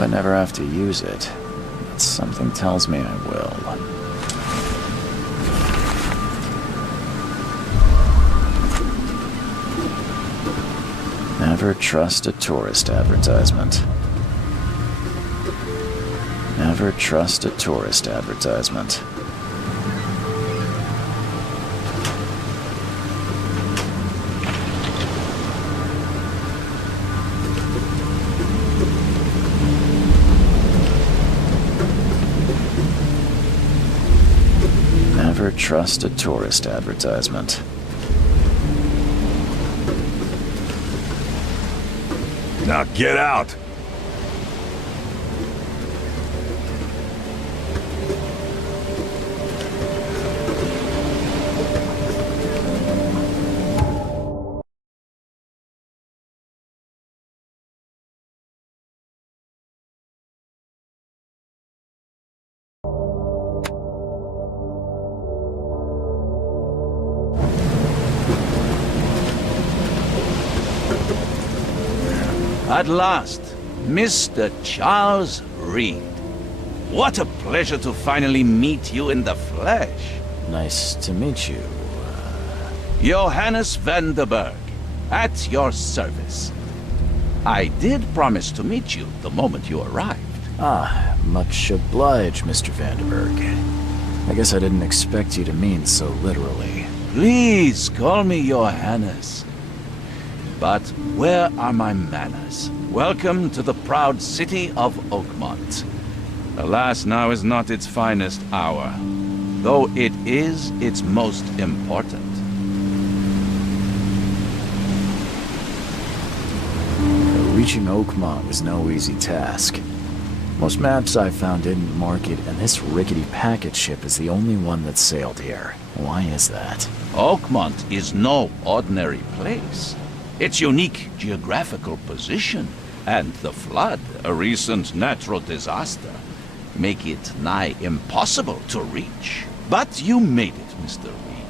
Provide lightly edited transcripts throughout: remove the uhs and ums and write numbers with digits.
I never have to use it, but something tells me I will. Never trust a tourist advertisement. Never trust a tourist advertisement. Never trust a tourist advertisement. Now get out! At last, Mr. Charles Reed. What a pleasure to finally meet you in the flesh. Nice to meet you. Johannes van der Berg, at your service. I did promise to meet you the moment you arrived. Ah, much obliged, Mr. Vanderberg. I guess I didn't expect you to mean so literally. Please call me Johannes. But where are my manners? Welcome to the proud city of Oakmont. Alas, now is not its finest hour, though it is its most important. Reaching Oakmont was no easy task. Most maps I found didn't mark it, and this rickety packet ship is the only one that sailed here. Why is that? Oakmont is no ordinary place. Its unique geographical position and the flood, a recent natural disaster, make it nigh impossible to reach. But you made it, Mr. Reed.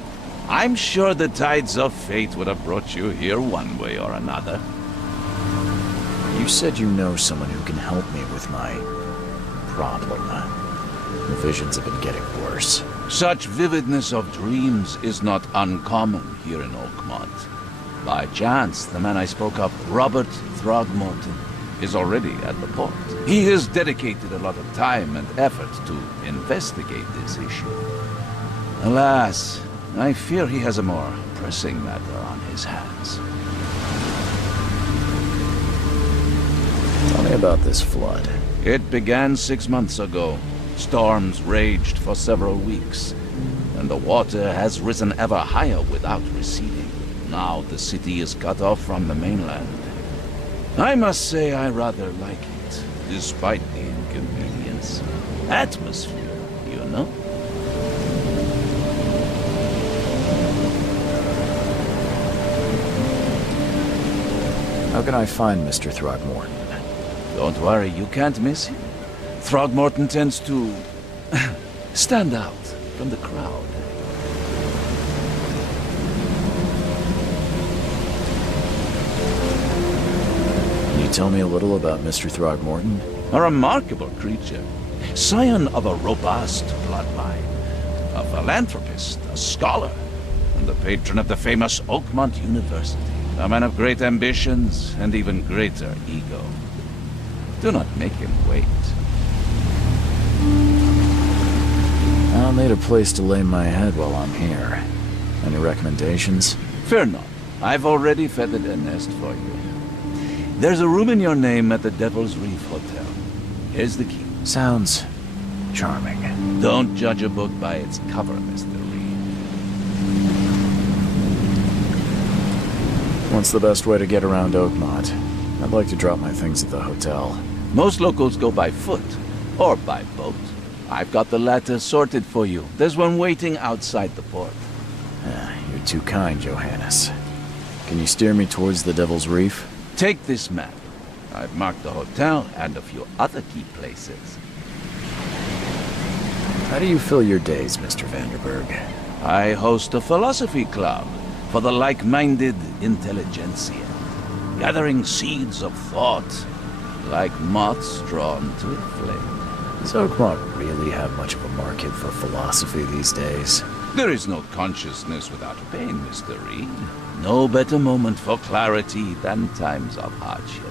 I'm sure the tides of fate would have brought you here one way or another. You said you know someone who can help me with my problem. The visions have been getting worse. Such vividness of dreams is not uncommon here in Oakmont. By chance, the man I spoke of, Robert Throgmorton, is already at the port. He has dedicated a lot of time and effort to investigate this issue. Alas, I fear he has a more pressing matter on his hands. Tell me about this flood. It began 6 months ago. Storms raged for several weeks, and the water has risen ever higher without receding. Now the city is cut off from the mainland. I must say I rather like it, despite the inconvenience. Atmosphere, you know? How can I find Mr. Throgmorton? Don't worry, you can't miss him. Throgmorton tends to stand out from the crowd. Can you tell me a little about Mr. Throgmorton? A remarkable creature. Scion of a robust bloodline. A philanthropist, a scholar, and the patron of the famous Oakmont University. A man of great ambitions and even greater ego. Do not make him wait. I'll need a place to lay my head while I'm here. Any recommendations? Fear not. I've already feathered a nest for you. There's a room in your name at the Devil's Reef Hotel. Here's the key. Sounds charming. Don't judge a book by its cover, Mr. Reed. What's the best way to get around Oakmont? I'd like to drop my things at the hotel. Most locals go by foot, or by boat. I've got the latter sorted for you. There's one waiting outside the port. You're too kind, Johannes. Can you steer me towards the Devil's Reef? Take this map. I've marked the hotel and a few other key places. How do you fill your days, Mr. Vanderberg? I host a philosophy club for the like-minded intelligentsia, gathering seeds of thought like moths drawn to a flame. Does Oakmont really have much of a market for philosophy these days? There is no consciousness without pain, Mr. Reed. No better moment for clarity than times of hardship.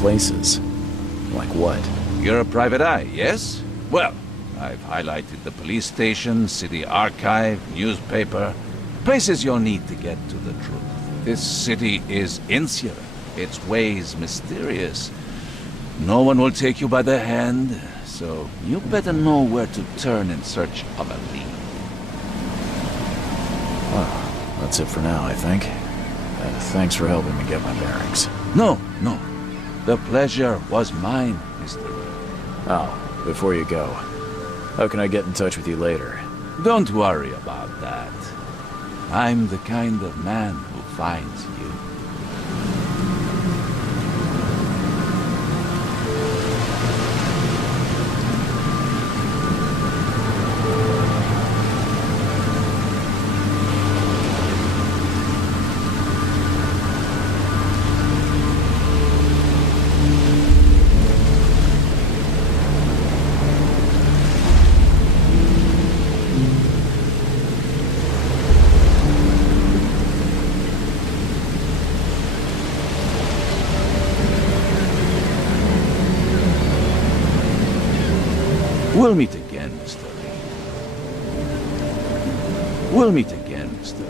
Places? Like what? You're a private eye, yes? Well, I've highlighted the police station, city archive, newspaper. Places you'll need to get to the truth. This city is insular, its ways mysterious. No one will take you by the hand, so you better know where to turn in search of a lead. Well, that's it for now, I think. Thanks for helping me get my bearings. No. The pleasure was mine, Mr. Reed. Oh, before you go, how can I get in touch with you later? Don't worry about that. I'm the kind of man who finds you. We'll meet again, Mr. Reed. We'll meet again, Mr. Reed.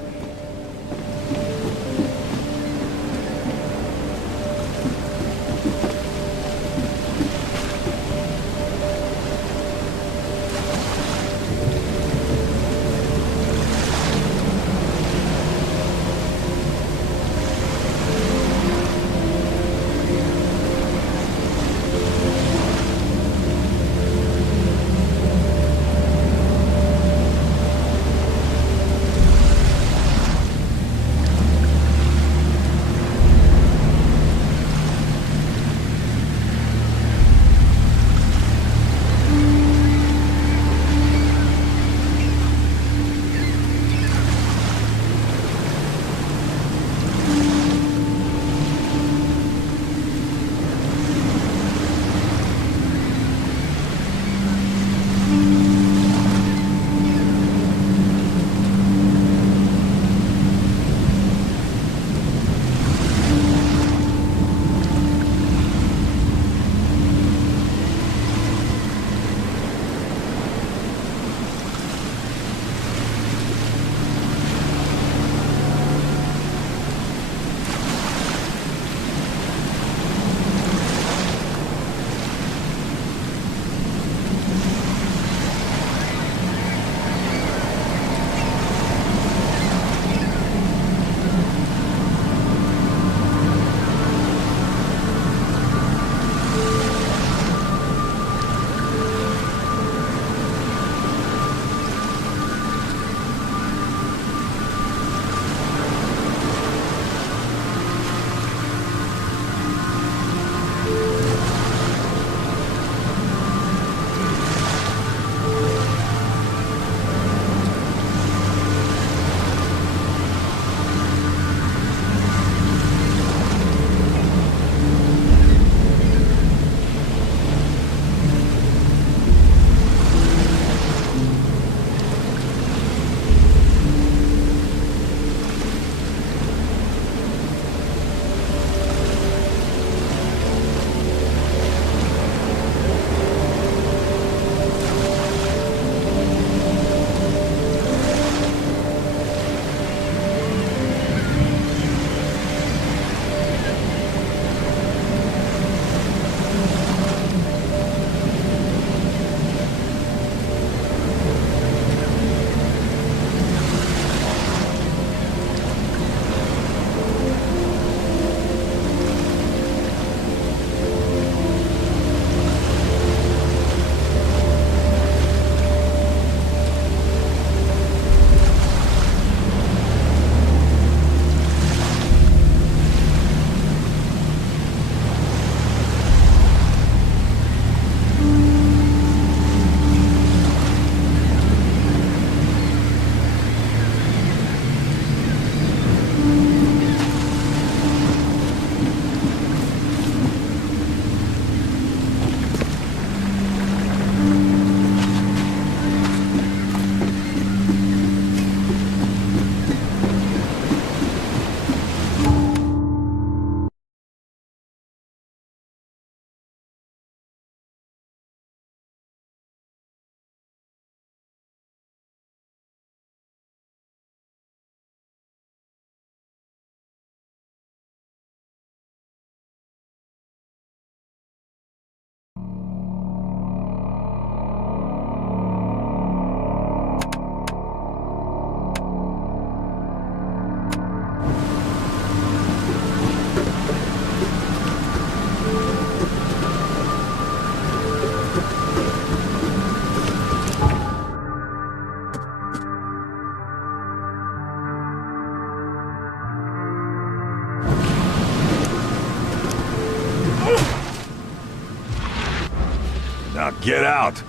get out!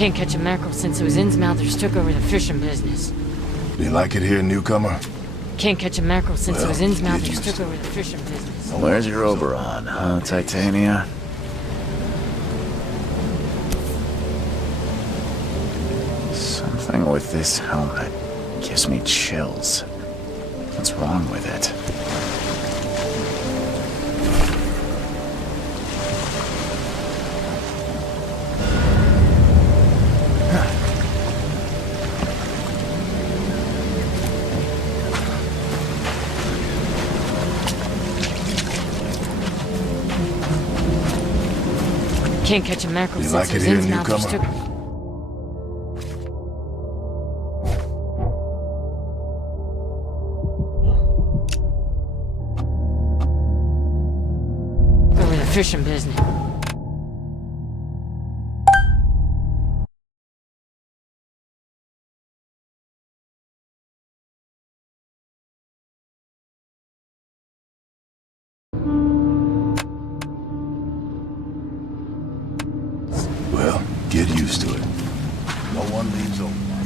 Can't catch a mackerel since those Innsmouthers took over the fishing business. You like it here, newcomer? Can't catch a mackerel since Well, those get Innsmouthers used took to over the fishing business. Where's your Oberon, huh, Titania? Something with this helmet gives me chills. What's wrong with it? Can't catch a mackerel You since like it those here, Innsmouthers newcomer? took... over the fishing business. Well, get used to it. No one leaves Oakmont.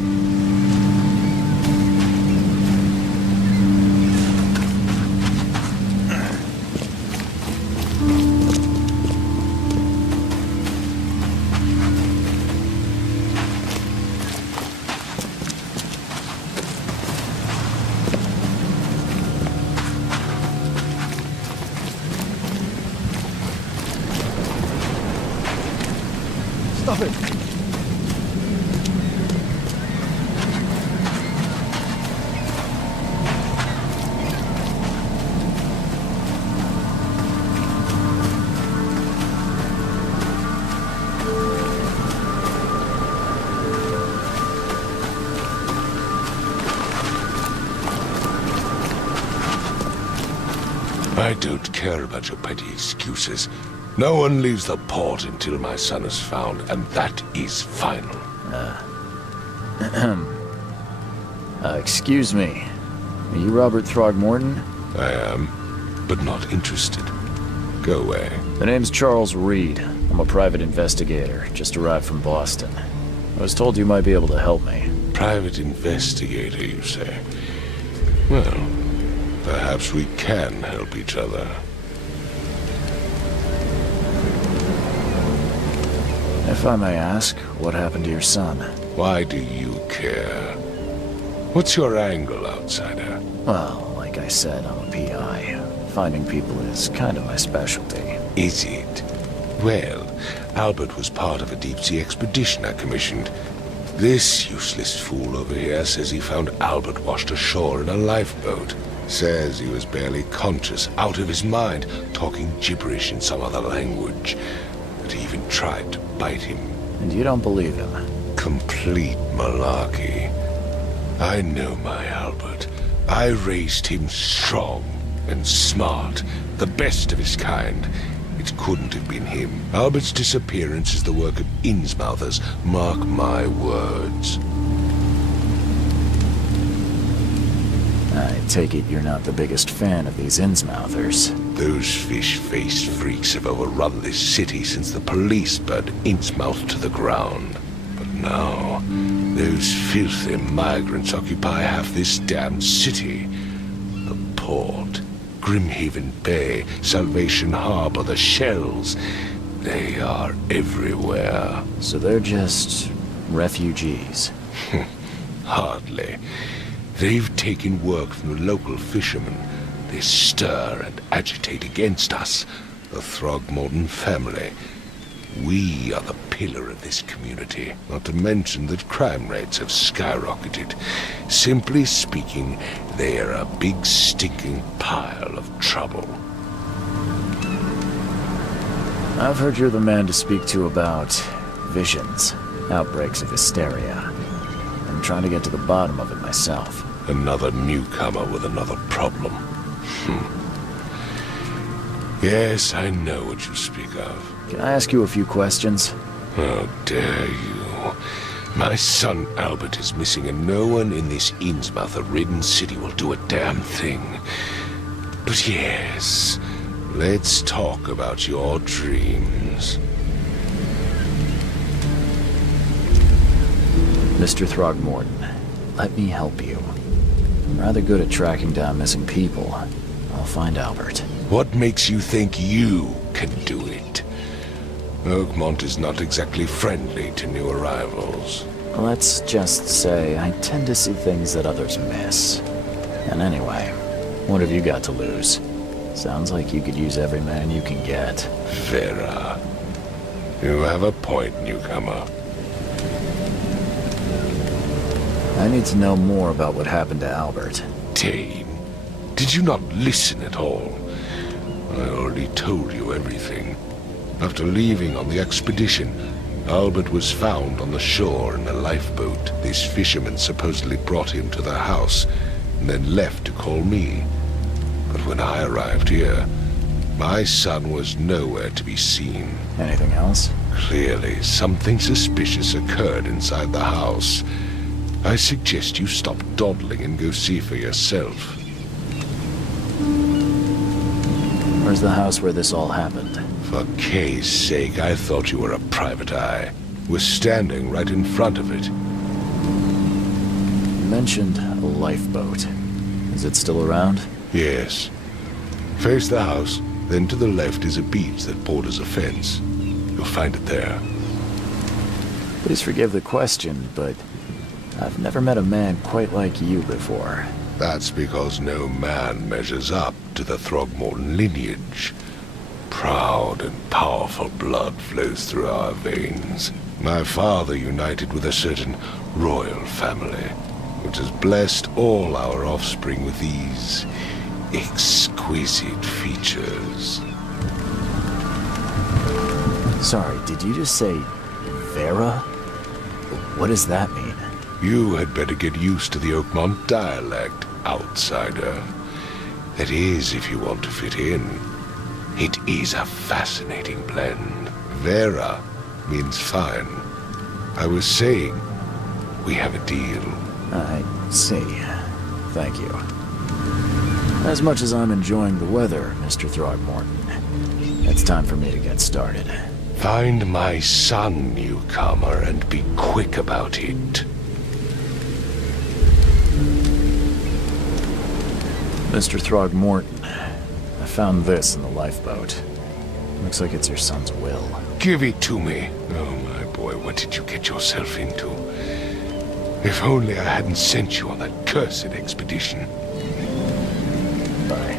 Stop it! I don't care about your petty excuses. No one leaves the port until my son is found, and that is final. Excuse me. Are you Robert Throgmorton? I am, but not interested. Go away. The name's Charles Reed. I'm a private investigator, just arrived from Boston. I was told you might be able to help me. Private investigator, you say? Well, perhaps we can help each other. If I may ask, what happened to your son? Why do you care? What's your angle, outsider? Well, like I said, I'm a PI. Finding people is kind of my specialty. Is it? Well, Albert was part of a deep-sea expedition I commissioned. This useless fool over here says he found Albert washed ashore in a lifeboat. Says he was barely conscious, out of his mind, talking gibberish in some other language. That he even tried to bite him. And you don't believe him? Complete malarkey. I know my Albert. I raised him strong and smart, the best of his kind. It couldn't have been him. Albert's disappearance is the work of Innsmouthers, mark my words. I take it you're not the biggest fan of these Innsmouthers. Those fish-faced freaks have overrun this city since the police burned Innsmouth to the ground. But now, those filthy migrants occupy half this damned city. The port, Grimhaven Bay, Salvation Harbor, the shells. They are everywhere. So they're just refugees. Hardly. They've taken work from the local fishermen, they stir and agitate against us, the Throgmorton family. We are the pillar of this community, not to mention that crime rates have skyrocketed. Simply speaking, they are a big stinking pile of trouble. I've heard you're the man to speak to about visions, outbreaks of hysteria. I'm trying to get to the bottom of it myself. Another newcomer with another problem. Yes, I know what you speak of. Can I ask you a few questions? How dare you? My son Albert is missing, and no one in this Innsmouth-ridden city will do a damn thing. But yes, let's talk about your dreams. Mr. Throgmorton, let me help you. I'm rather good at tracking down missing people. I'll find Albert. What makes you think you can do it? Oakmont is not exactly friendly to new arrivals. Let's just say I tend to see things that others miss. And anyway, what have you got to lose? Sounds like you could use every man you can get. Vera, you have a point, newcomer. I need to know more about what happened to Albert. Dane, did you not listen at all? I already told you everything. After leaving on the expedition, Albert was found on the shore in a lifeboat. This fisherman supposedly brought him to the house, and then left to call me. But when I arrived here, my son was nowhere to be seen. Anything else? Clearly, something suspicious occurred inside the house. I suggest you stop dawdling and go see for yourself. Where's the house where this all happened? For Kay's sake, I thought you were a private eye. We're standing right in front of it. You mentioned a lifeboat. Is it still around? Yes. Face the house, then to the left is a beach that borders a fence. You'll find it there. Please forgive the question, but I've never met a man quite like you before. That's because no man measures up to the Throgmorton lineage. Proud and powerful blood flows through our veins. My father united with a certain royal family, which has blessed all our offspring with these exquisite features. Sorry, did you just say Vera? What does that mean? You had better get used to the Oakmont dialect, outsider. That is, if you want to fit in. It is a fascinating blend. Vera means fine. I was saying, we have a deal. I see. Thank you. As much as I'm enjoying the weather, Mr. Throgmorton, it's time for me to get started. Find my son, newcomer, and be quick about it. Mr. Throgmorton, I found this in the lifeboat. Looks like it's your son's will. Give it to me. Oh, my boy, what did you get yourself into? If only I hadn't sent you on that cursed expedition. Bye.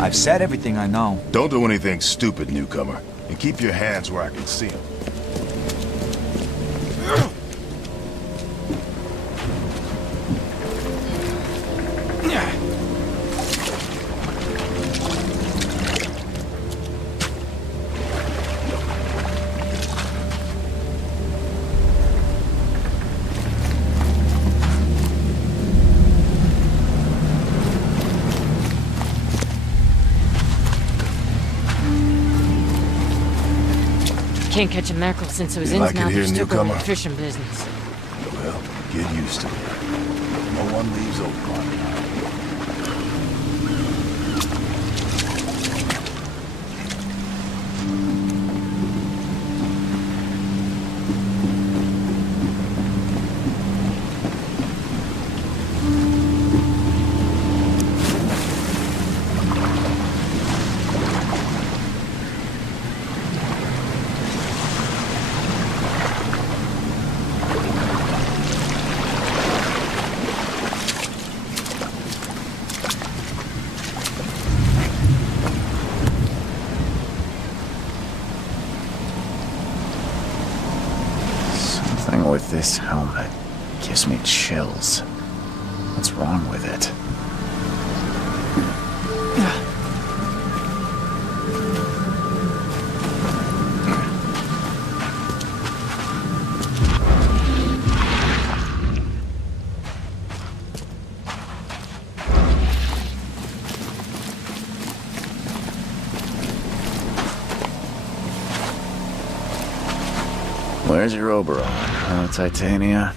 I've said everything I know. Don't do anything stupid, newcomer. And keep your hands where I can see them. Can't catch a mackerel since it was You like it Innsmouth here, took over the newcomer? fishing business. Well, get used to it. No one leaves Oakmont now. Thing with this helmet gives me chills. What's wrong with it? Where's your Oberon? Titania?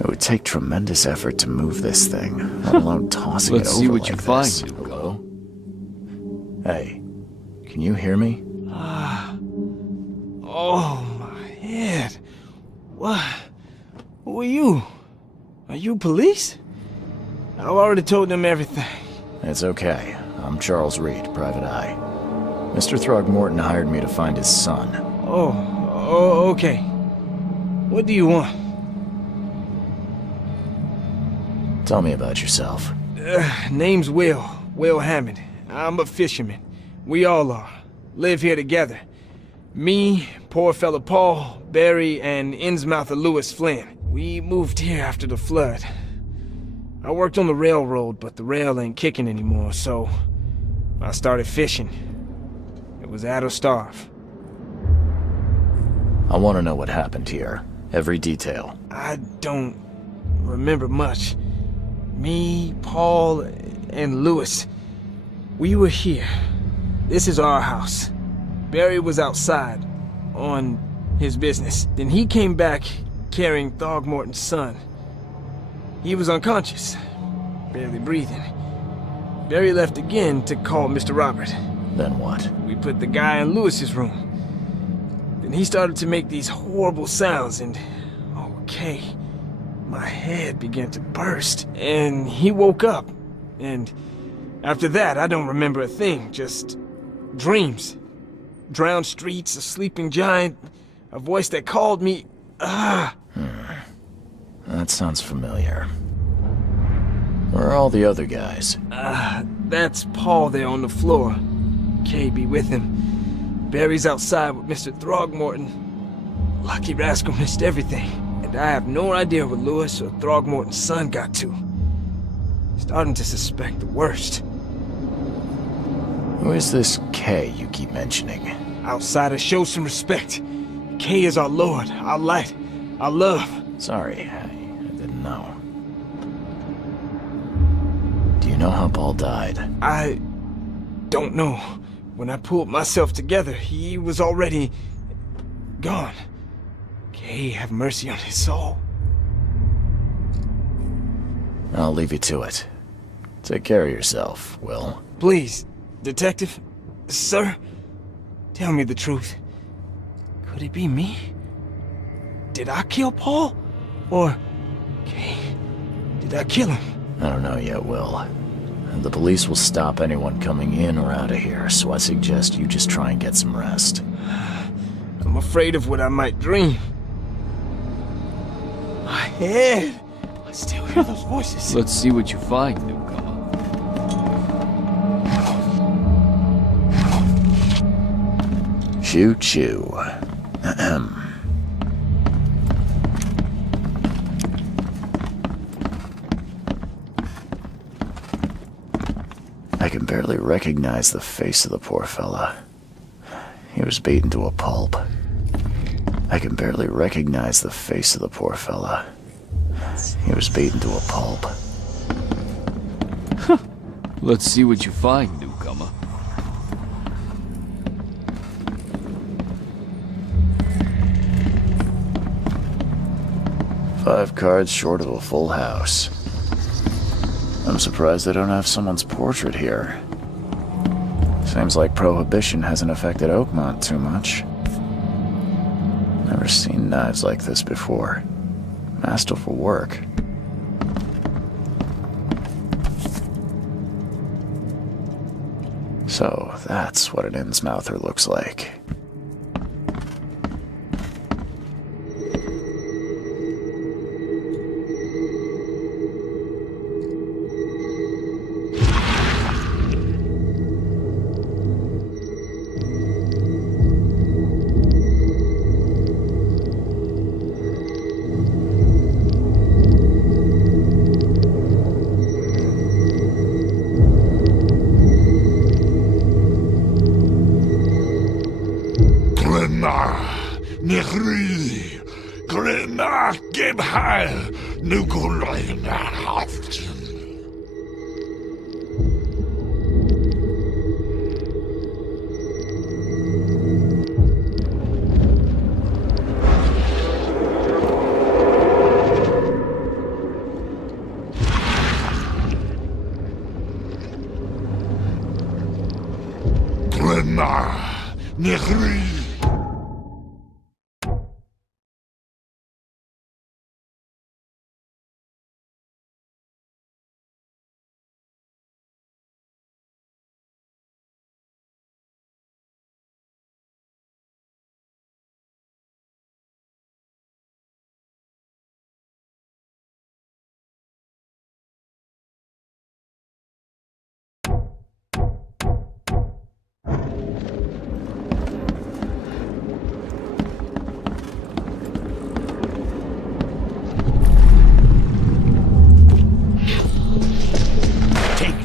It would take tremendous effort to move this thing, let alone tossing it over. Let's see what like you this. find. Hello? Hey, can you hear me? Oh, my head. What? Who are you? Are you police? I've already told them everything. It's okay. I'm Charles Reed, Private Eye. Mr. Throgmorton hired me to find his son. Oh, okay. What do you want? Tell me about yourself. Name's Will Hammond. I'm a fisherman. We all are. Live here together. Me, poor fella Paul, Barry, and Innsmouther Lewis Flynn. We moved here after the flood. I worked on the railroad, but the rail ain't kicking anymore, so I started fishing. It was add or starve. I want to know what happened here. Every detail. I don't remember much. Me, Paul, and Lewis, we were here. This is our house. Barry was outside, on his business. Then he came back carrying Throgmorton's son. He was unconscious, barely breathing. Barry left again to call Mr. Robert. Then what? We put the guy in Lewis's room. Then he started to make these horrible sounds and, okay, my head began to burst. And he woke up. And after that, I don't remember a thing, just dreams. Drowned streets, a sleeping giant, a voice that called me. That sounds familiar. Where are all the other guys? That's Paul there on the floor. Kay be with him. Barry's outside with Mr. Throgmorton. Lucky rascal missed everything. And I have no idea what Lewis or Throgmorton's son got to. Starting to suspect the worst. Who is this Kay you keep mentioning? Outsiders, show some respect. Kay is our lord, our light, our love. Sorry, I didn't know. Do you know how Paul died? I don't know. When I pulled myself together, he was already gone. Kay, have mercy on his soul. I'll leave you to it. Take care of yourself, Will. Please, detective, sir, tell me the truth. Could it be me? Did I kill Paul? Or, Kay, did I kill him? I don't know yet, Will. The police will stop anyone coming in or out of here, so I suggest you just try and get some rest. I'm afraid of what I might dream. My head! I still hear those voices. Let's see what you find, newcomer. Choo choo. Ahem. I can barely recognize the face of the poor fella. He was beaten to a pulp. I can barely recognize the face of the poor fella. He was beaten to a pulp. Let's see what you find, newcomer. Five cards short of a full house. I'm surprised they don't have someone's portrait here. Seems like Prohibition hasn't affected Oakmont too much. Never seen knives like this before. Masterful work. So, that's what an Innsmouther looks like. Nechri, Grenach Gebheil, Nugulenhaften. Grenach, Nechri.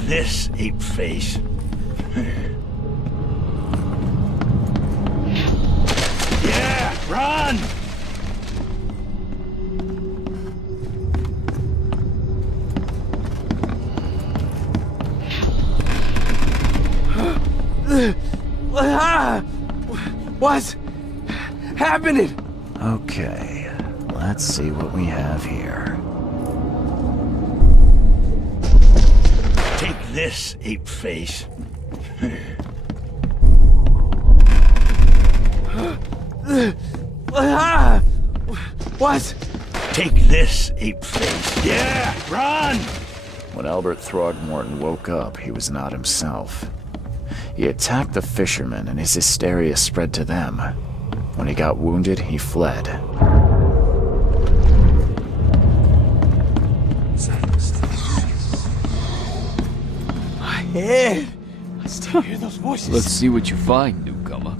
This ape face. Yeah, run! What's happening? Okay, let's see what we have here. Take this, ape face. What? Take this, ape face. Yeah, run! When Albert Throgmorton woke up, he was not himself. He attacked the fishermen, and his hysteria spread to them. When he got wounded, he fled. My head! I still hear those voices. Let's see what you find, newcomer.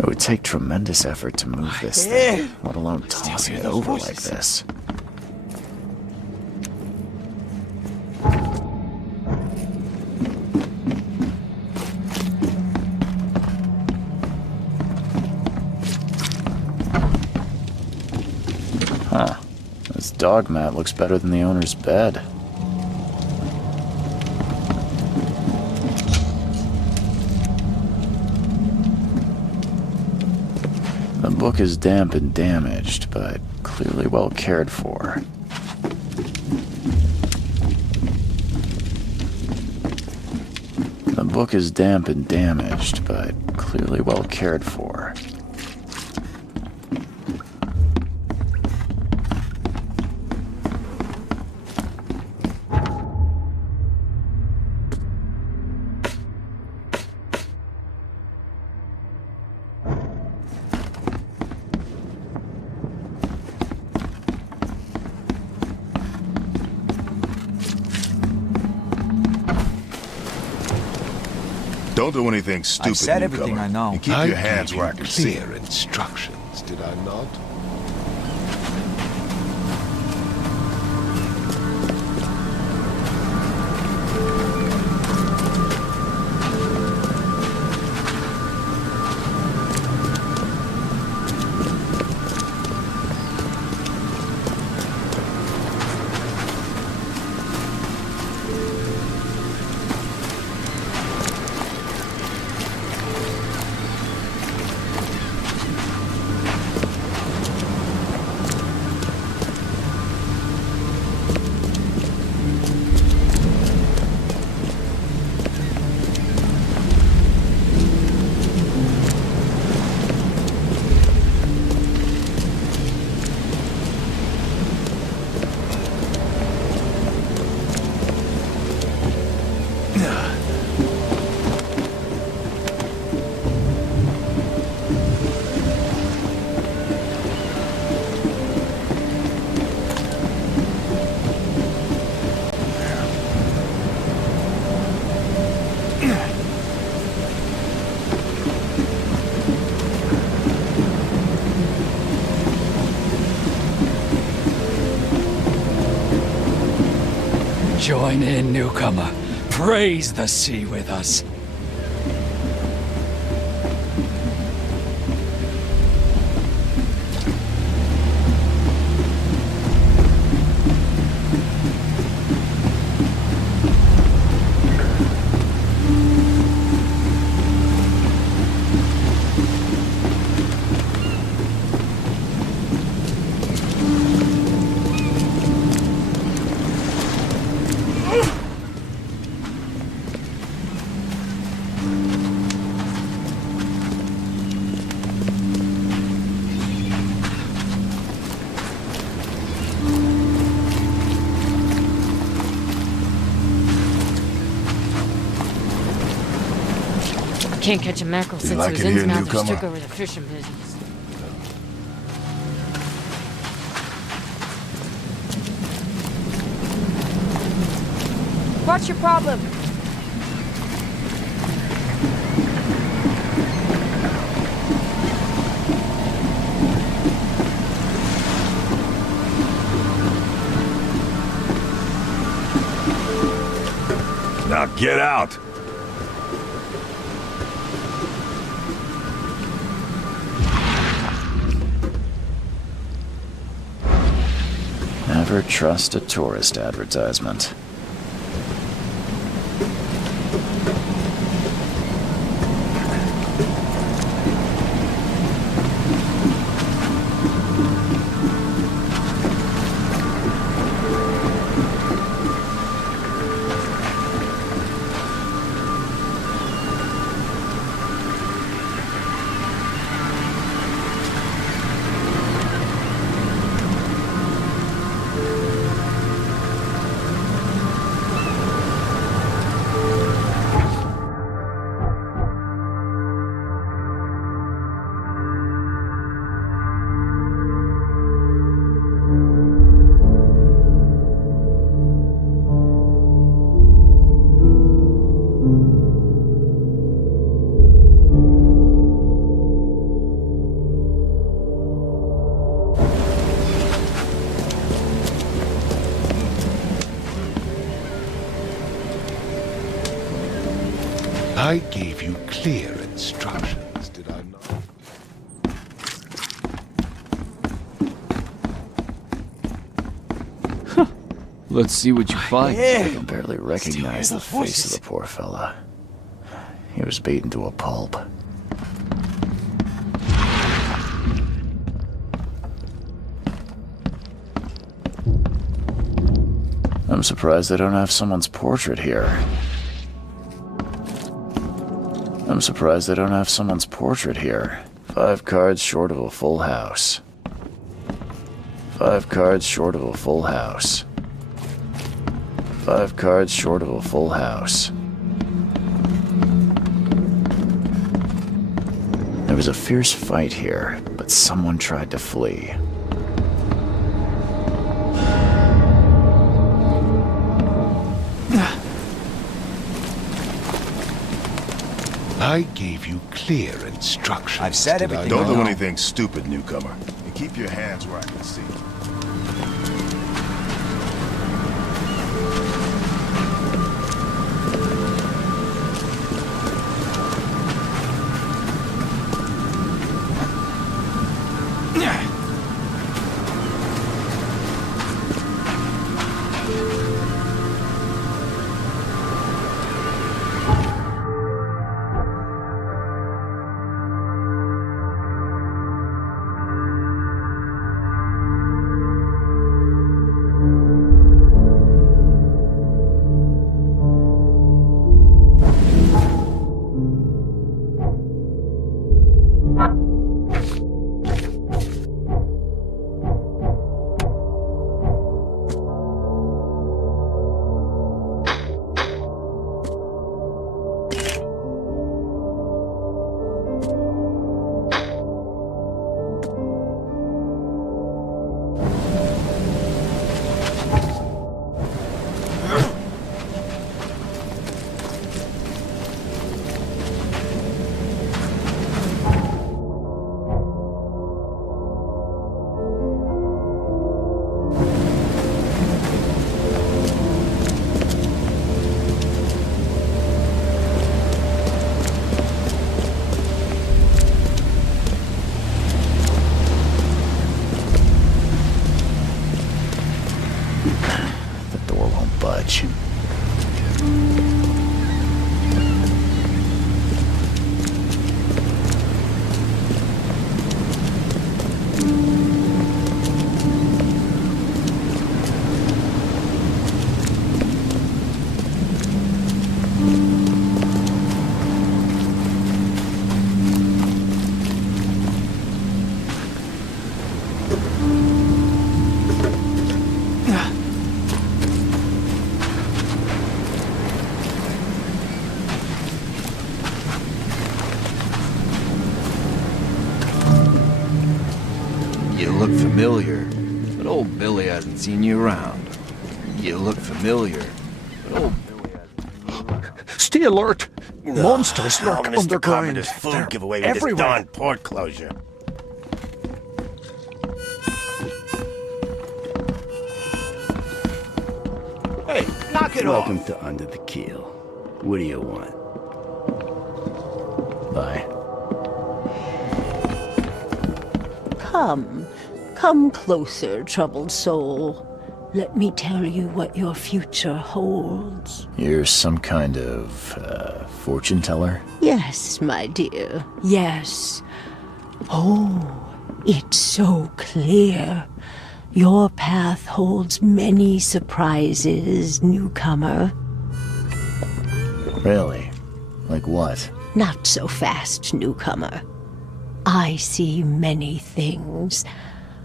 It would take tremendous effort to move this thing, let alone tossing it over like this. Huh. This dog mat looks better than the owner's bed. The book is damp and damaged, but clearly well cared for. The book is damp and damaged, but clearly well cared for. Don't do anything stupid, I said newcomer. everything I know. And keep I your hands gave where I you can see clear them. instructions, did I not? Join in, newcomer. Praise the sea with us. Can't catch a mackerel since like those it here, Innsmouthers newcomer? took over the fishing business. What's your problem? Now get out! Never trust a tourist advertisement. I gave you clear instructions, did I not? Let's see what you find. I can barely recognize the face of the poor fella. He was beaten to a pulp. I'm surprised they don't have someone's portrait here. I'm surprised they don't have someone's portrait here. 5 cards short of a full house. 5 cards short of a full house. 5 cards short of a full house. There was a fierce fight here, but someone tried to flee. I gave you clear instructions. I've said did I everything. not? Don't do anything stupid, newcomer. And keep your hands where I can see. Budge. You look familiar, but old Billy hasn't seen you around. You look familiar, but old Billy hasn't... Stay alert! Monsters lurk Mr. underground. Carpenter's food They're giveaway with this everywhere. darn port closure. Hey, knock it off! Welcome to Under the Keel. What do you want? Bye. Come closer, troubled soul. Let me tell you what your future holds. You're some kind of, fortune teller? Yes, my dear, yes. Oh, it's so clear. Your path holds many surprises, newcomer. Really? Like what? Not so fast, newcomer. I see many things.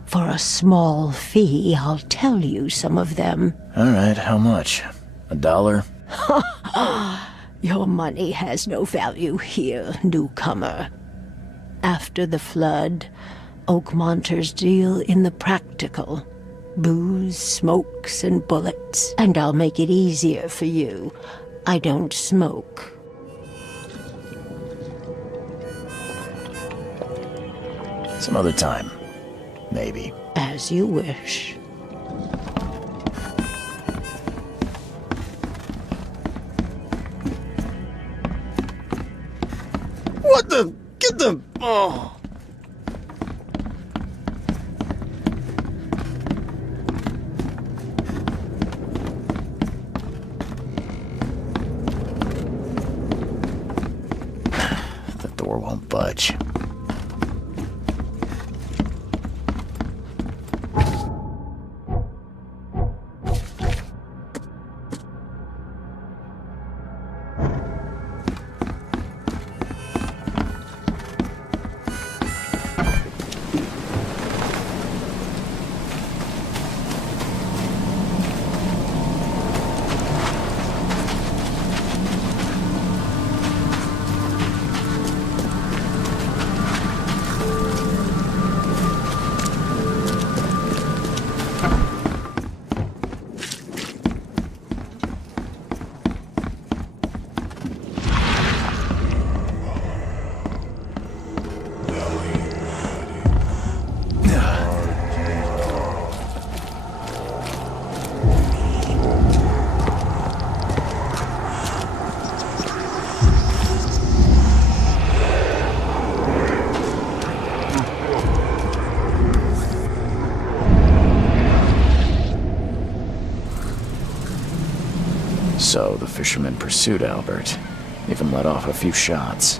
For a small fee, I'll tell you some of them. All right, how much? $1? Your money has no value here, newcomer. After the flood, Oakmonters deal in the practical. Booze, smokes, and bullets. And I'll make it easier for you. I don't smoke. Some other time. Maybe. As you wish. Oh. The door won't budge. So the fisherman pursued Albert, even let off a few shots.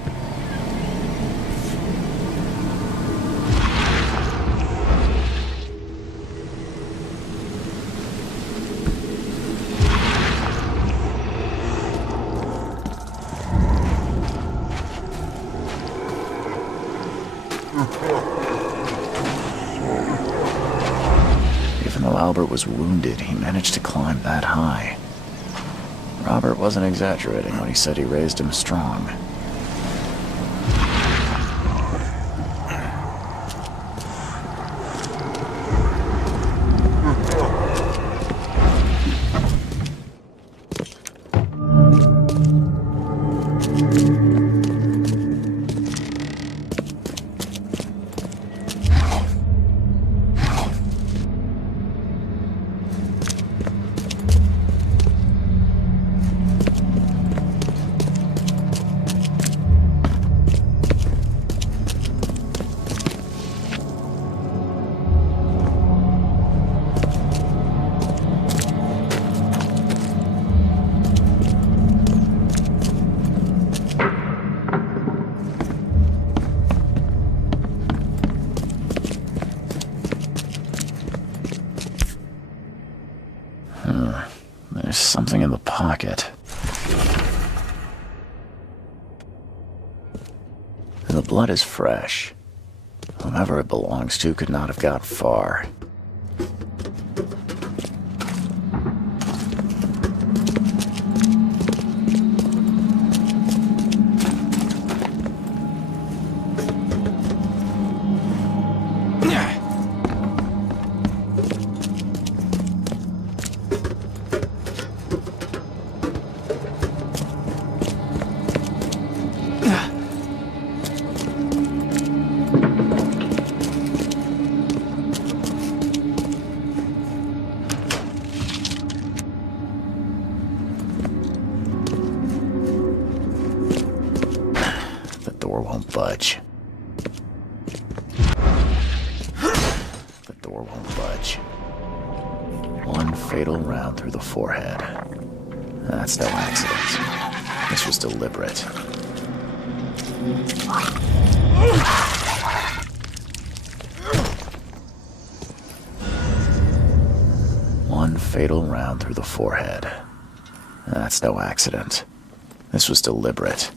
Even though Albert was wounded, he managed to climb that high. Robert wasn't exaggerating when he said he raised him strong. There's something in the pocket. The blood is fresh. Whomever it belongs to could not have got far. Won't budge. The door won't budge. One fatal round through the forehead. That's no accident. This was deliberate. One fatal round through the forehead. That's no accident. This was deliberate.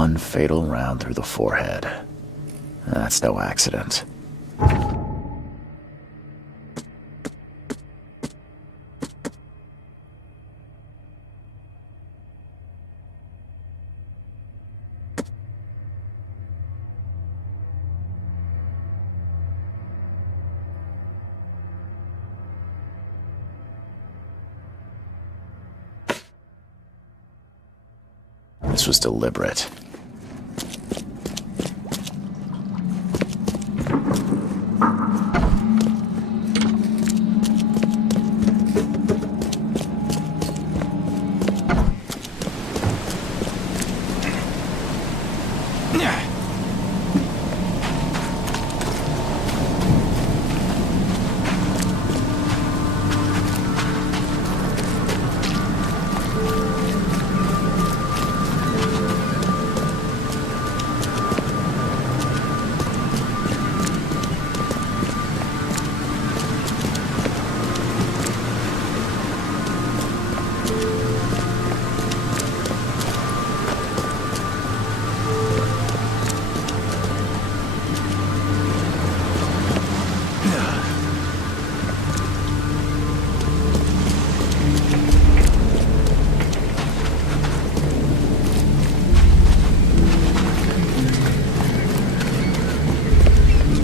One fatal round through the forehead. That's no accident. This was deliberate.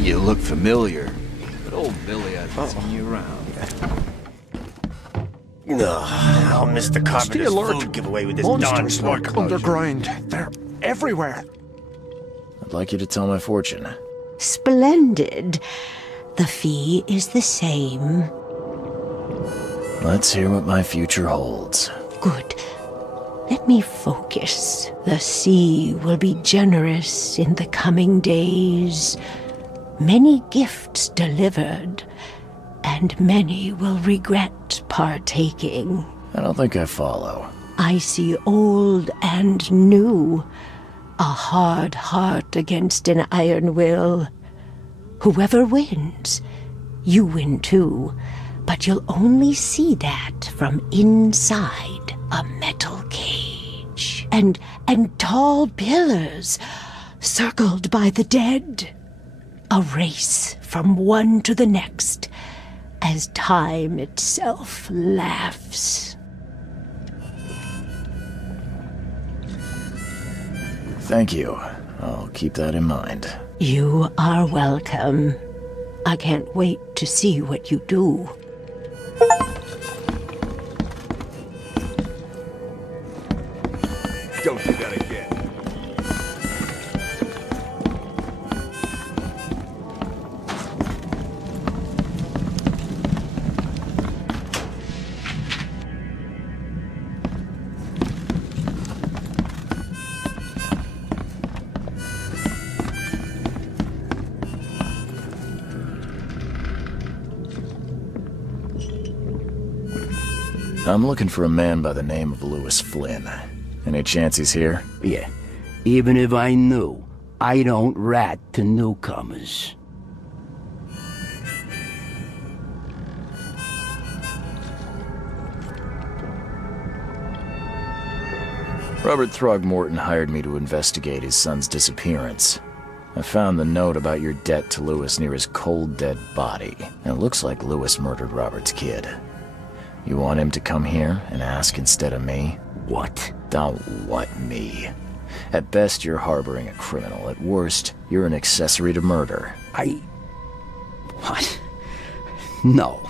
You look familiar, but old Billy hasn't seen you around. I'll miss the carpenter's alert. food giveaway with this darn Monsters port lurk closure. underground. They're everywhere. I'd like you to tell my fortune. Splendid. The fee is the same. Let's hear what my future holds. Good. Let me focus. The sea will be generous in the coming days. Many gifts delivered, and many will regret partaking. I don't think I follow. I see old and new. A hard heart against an iron will. Whoever wins, you win too. But you'll only see that from inside a metal cage. And tall pillars, circled by the dead. A race from one to the next, as time itself laughs. Thank you. I'll keep that in mind. You are welcome. I can't wait to see what you do. Don't do that again. I'm looking for a man by the name of Lewis Flynn. Any chance he's here? Yeah. Even if I knew, I don't rat to newcomers. Robert Throgmorton hired me to investigate his son's disappearance. I found the note about your debt to Lewis near his cold, dead body. And it looks like Lewis murdered Robert's kid. You want him to come here and ask instead of me? What? Don't what me. At best, you're harboring a criminal. At worst, you're an accessory to murder. What? No.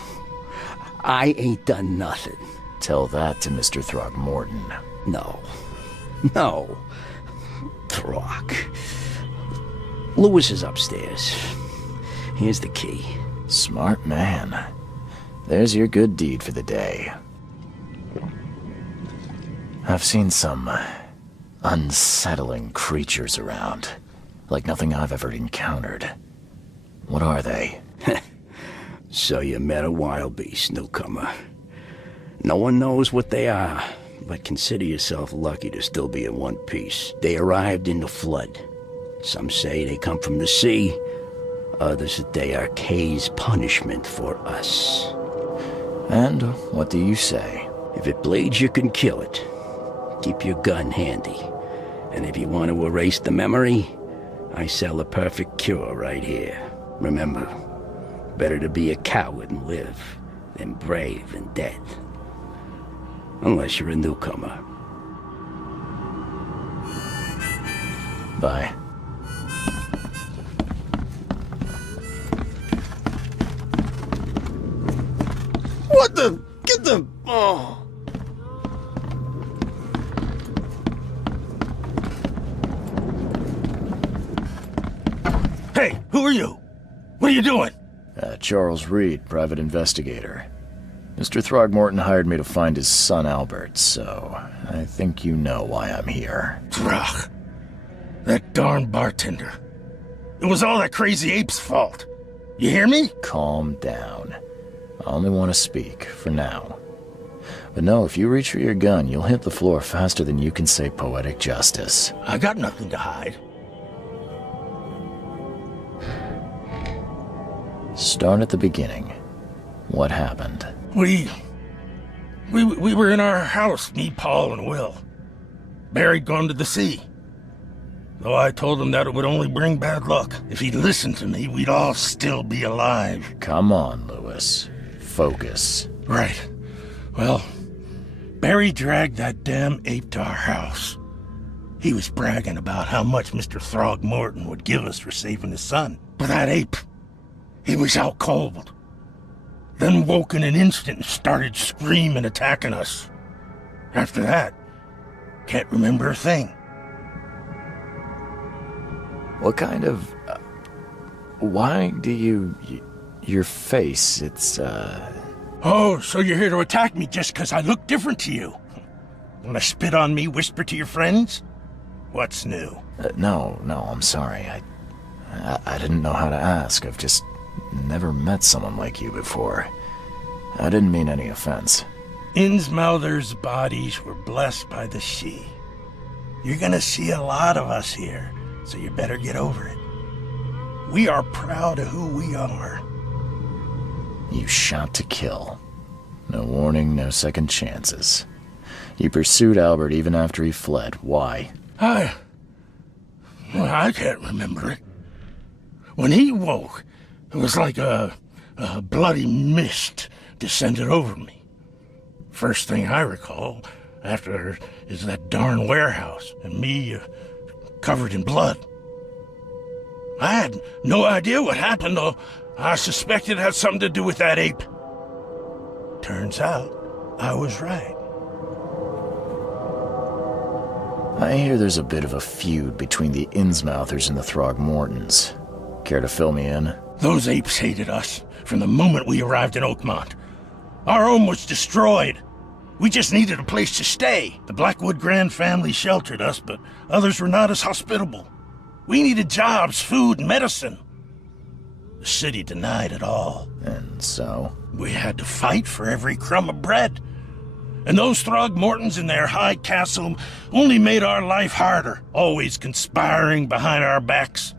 I ain't done nothing. Tell that to Mr. Throgmorton. No. No. Throg. Lewis is upstairs. Here's the key. Smart man. There's your good deed for the day. I've seen some unsettling creatures around, like nothing I've ever encountered. What are they? So you met a wild beast, newcomer. No one knows what they are, but consider yourself lucky to still be in one piece. They arrived in the flood. Some say they come from the sea. Others that they are Kay's punishment for us. And what do you say? If it bleeds, you can kill it. Keep your gun handy. And if you want to erase the memory, I sell a perfect cure right here. Remember, better to be a coward and live than brave and dead. Unless you're a newcomer. Bye. What the? Get the... Oh. Hey, who are you? What are you doing? Charles Reed, private investigator. Mr. Throgmorton hired me to find his son Albert, so I think you know why I'm here. Throg. That darn bartender. It was all that crazy ape's fault. You hear me? Calm down. I only want to speak, for now. But no, if you reach for your gun, you'll hit the floor faster than you can say poetic justice. I got nothing to hide. Start at the beginning. What happened? We were in our house, me, Paul, and Will. Barry'd gone to the sea. Though I told him that it would only bring bad luck. If he'd listened to me, we'd all still be alive. Come on, Lewis. Focus. Right. Well, Barry dragged that damn ape to our house. He was bragging about how much Mr. Throgmorton would give us for saving his son. But that ape, he was out cold. Then woke in an instant and started screaming, attacking us. After that, can't remember a thing. What kind of... why do you... your face, it's, Oh, so you're here to attack me just because I look different to you? Wanna spit on me, whisper to your friends? What's new? No, I'm sorry. I didn't know how to ask. I've just never met someone like you before. I didn't mean any offense. Innsmouther's bodies were blessed by the sea. You're gonna see a lot of us here, so you better get over it. We are proud of who we are. You shot to kill. No warning, no second chances. You pursued Albert even after he fled. Why? I can't remember it. When he woke, it was like a bloody mist descended over me. First thing I recall after is that darn warehouse and me covered in blood. I had no idea what happened, though. I suspected it had something to do with that ape. Turns out, I was right. I hear there's a bit of a feud between the Innsmouthers and the Throgmortons. Care to fill me in? Those apes hated us from the moment we arrived in Oakmont. Our home was destroyed. We just needed a place to stay. The Blackwood Grand family sheltered us, but others were not as hospitable. We needed jobs, food, and medicine. The city denied it all. And so? We had to fight for every crumb of bread. And those Throgmortons in their high castle only made our life harder, always conspiring behind our backs,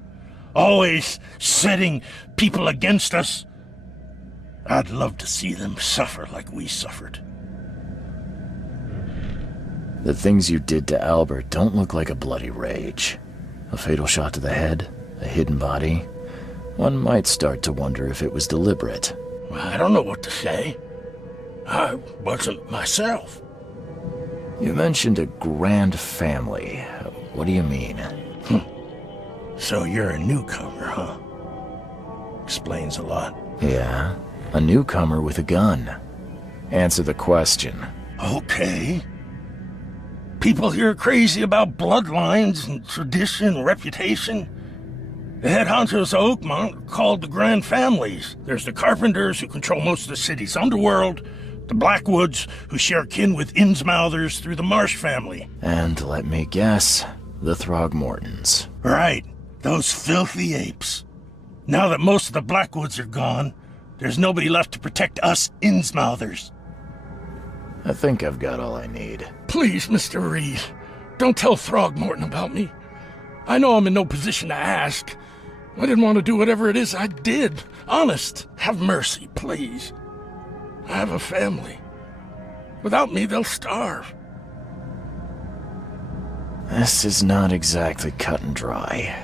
always setting people against us. I'd love to see them suffer like we suffered. The things you did to Albert don't look like a bloody rage. A fatal shot to the head, a hidden body. One might start to wonder if it was deliberate. I don't know what to say. I wasn't myself. You mentioned a grand family. What do you mean? So you're a newcomer, huh? Explains a lot. Yeah, a newcomer with a gun. Answer the question. Okay. People here are crazy about bloodlines and tradition and reputation. The head honchos of Oakmont are called the Grand Families. There's the Carpenters, who control most of the city's underworld, the Blackwoods, who share kin with Innsmouthers through the Marsh family. And let me guess, the Throgmortons. Right, those filthy apes. Now that most of the Blackwoods are gone, there's nobody left to protect us Innsmouthers. I think I've got all I need. Please, Mr. Reed, don't tell Throgmorton about me. I know I'm in no position to ask. I didn't want to do whatever it is I did. Honest, have mercy, please. I have a family. Without me, they'll starve. This is not exactly cut and dry.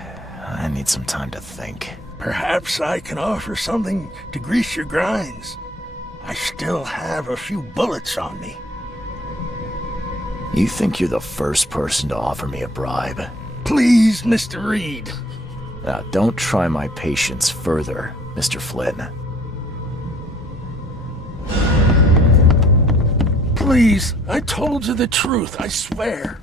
I need some time to think. Perhaps I can offer something to grease your grinds. I still have a few bullets on me. You think you're the first person to offer me a bribe? Please, Mr. Reed. Now, don't try my patience further, Mr. Flynn. Please, I told you the truth, I swear.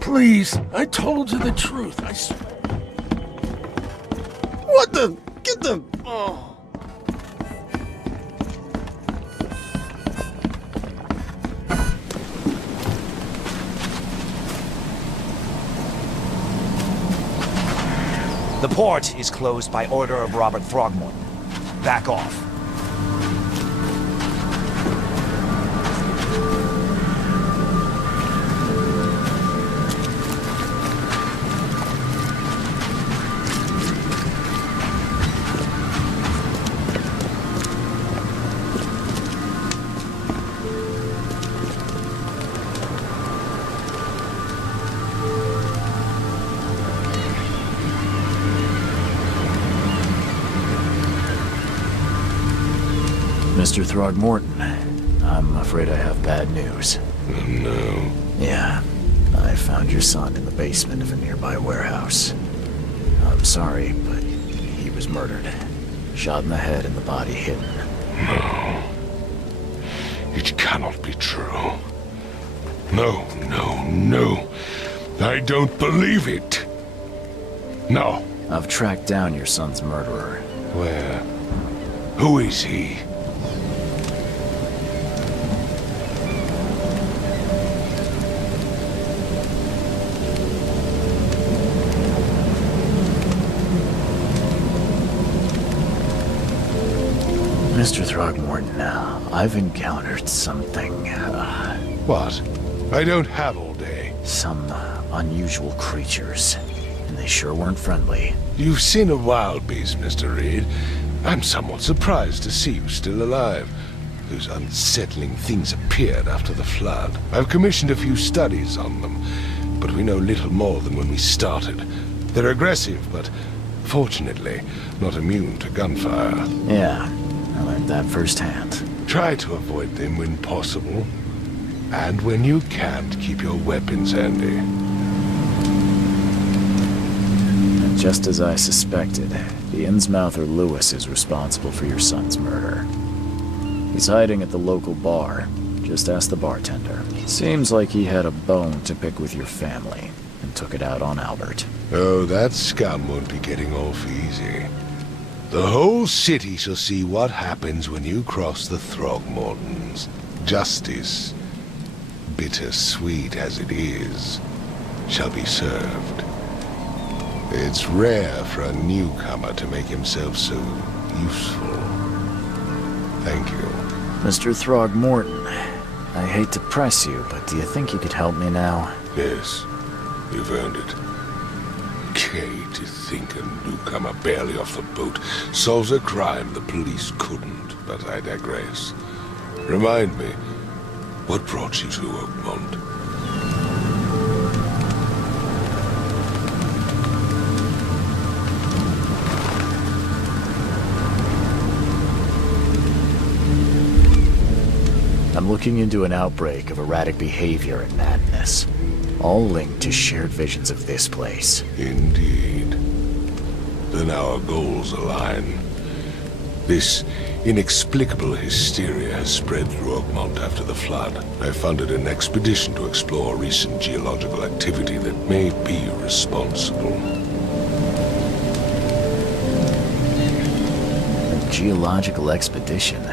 Please, I told you the truth, I swear. What the? Get the... Oh. The port is closed by order of Robert Throgmorton. Back off. Mr. Throgmorton, I'm afraid I have bad news. Oh, no. Yeah, I found your son in the basement of a nearby warehouse. I'm sorry, but he was murdered. Shot in the head and the body hidden. No. It cannot be true. No, no, no. I don't believe it. No. I've tracked down your son's murderer. Where? Who is he? Mr. Throgmorton, I've encountered something, What? I don't have all day. some unusual creatures, and they sure weren't friendly. You've seen a wild beast, Mr. Reed. I'm somewhat surprised to see you still alive. Those unsettling things appeared after the flood. I've commissioned a few studies on them, but we know little more than when we started. They're aggressive, but fortunately not immune to gunfire. Yeah, I learned that firsthand. Try to avoid them when possible. And when you can't, keep your weapons handy. And just as I suspected, the Innsmouther Lewis is responsible for your son's murder. He's hiding at the local bar. Just ask the bartender. Seems like he had a bone to pick with your family, and took it out on Albert. Oh, that scum won't be getting off easy. The whole city shall see what happens when you cross the Throgmortons. Justice, bittersweet as it is, shall be served. It's rare for a newcomer to make himself so useful. Thank you. Mr. Throgmorton, I hate to press you, but do you think you could help me now? Yes, you've earned it. okay to think a newcomer barely off the boat solves a crime the police couldn't, but I digress. Remind me, what brought you to Oakmont? I'm looking into an outbreak of erratic behavior and madness, all linked to shared visions of this place. Indeed. Then our goals align. This inexplicable hysteria has spread through Oakmont after the flood. I funded an expedition to explore recent geological activity that may be responsible. A geological expedition?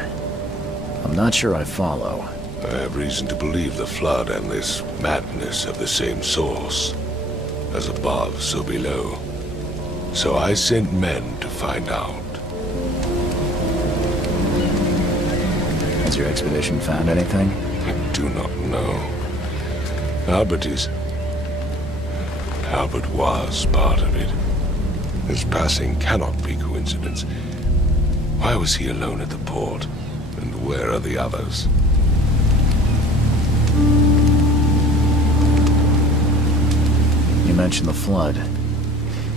I'm not sure I follow. I have reason to believe the flood and this madness have the same source. As above, so below. So I sent men to find out. Has your expedition found anything? I do not know. Albert was part of it. His passing cannot be coincidence. Why was he alone at the port? And where are the others? You mentioned the flood.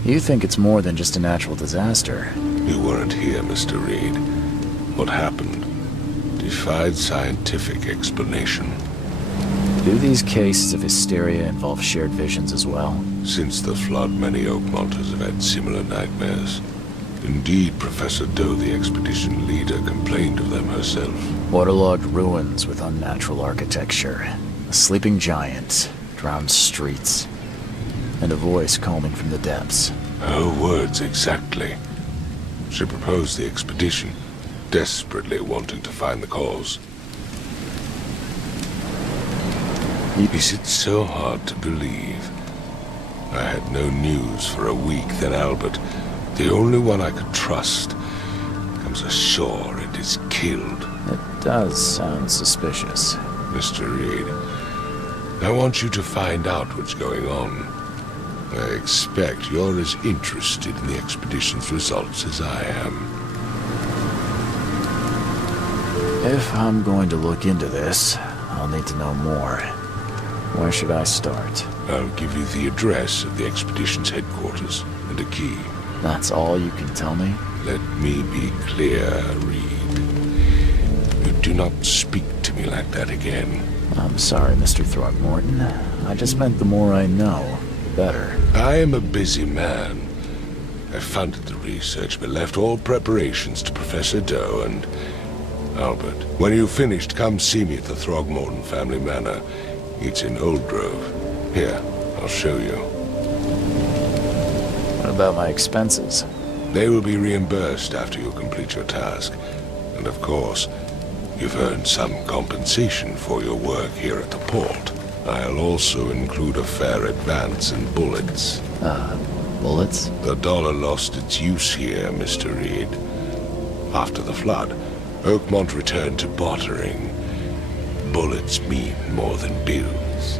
You think it's more than just a natural disaster. You weren't here, Mr. Reed. What happened defied scientific explanation. Do these cases of hysteria involve shared visions as well? Since the flood, many Oakmonters have had similar nightmares. Indeed, Professor Doe, the expedition leader, complained of them herself. Waterlogged ruins with unnatural architecture, a sleeping giant, drowned streets, and a voice calming from the depths. Her words exactly. She proposed the expedition, desperately wanting to find the cause. Is it so hard to believe? I had no news for a week, then Albert, the only one I could trust, comes ashore and is killed. It does sound suspicious. Mr. Reed, I want you to find out what's going on. I expect you're as interested in the expedition's results as I am. If I'm going to look into this, I'll need to know more. Where should I start? I'll give you the address of the expedition's headquarters and a key. That's all you can tell me? Let me be clear, Reed. You do not speak to me like that again. I'm sorry, Mr. Throckmorton. I just meant the more I know, the better. I am a busy man. I funded the research, but left all preparations to Professor Doe and Albert. When you've finished, come see me at the Throgmorton family manor. It's in Old Grove. Here, I'll show you. What about my expenses? They will be reimbursed after you complete your task. And of course, you've earned some compensation for your work here at the port. I'll also include a fair advance in bullets. Bullets? The dollar lost its use here, Mr. Reed. After the flood, Oakmont returned to bartering. Bullets mean more than bills.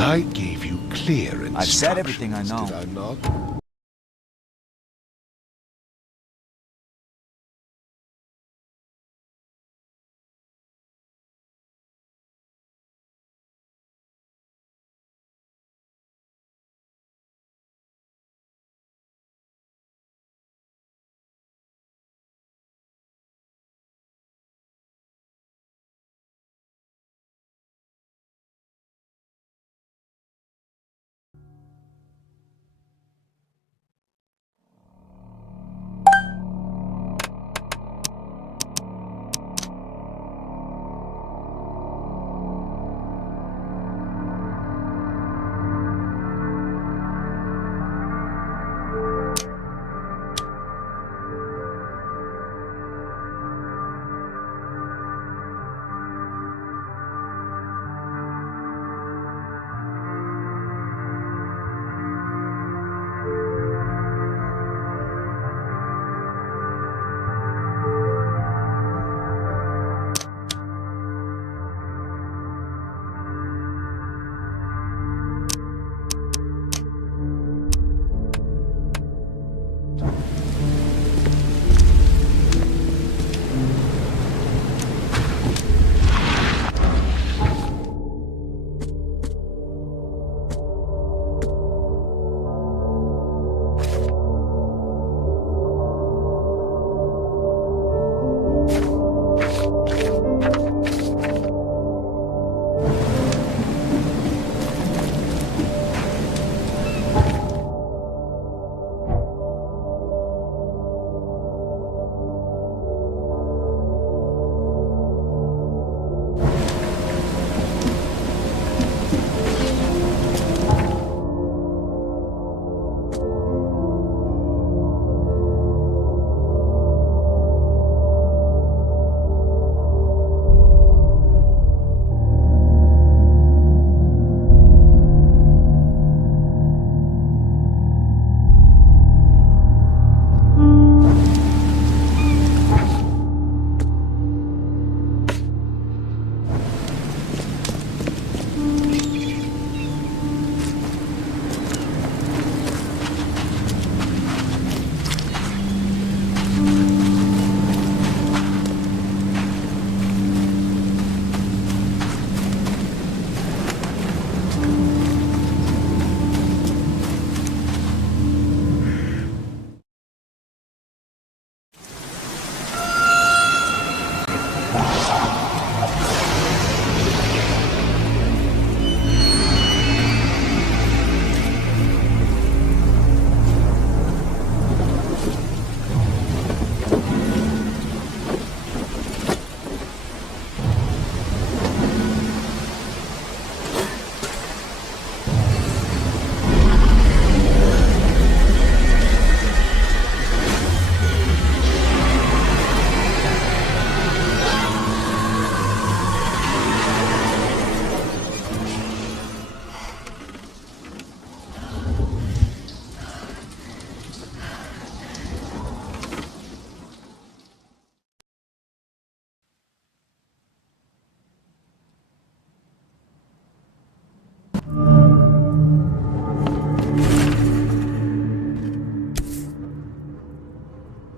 I gave you clear instructions. I've said everything I know. Did I not?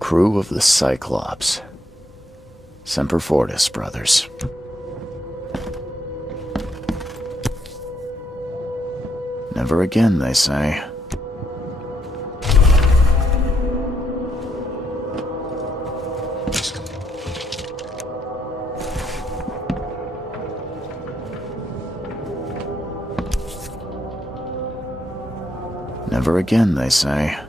Crew of the Cyclops. Semper Fortis, brothers. Never again, they say. Never again, they say.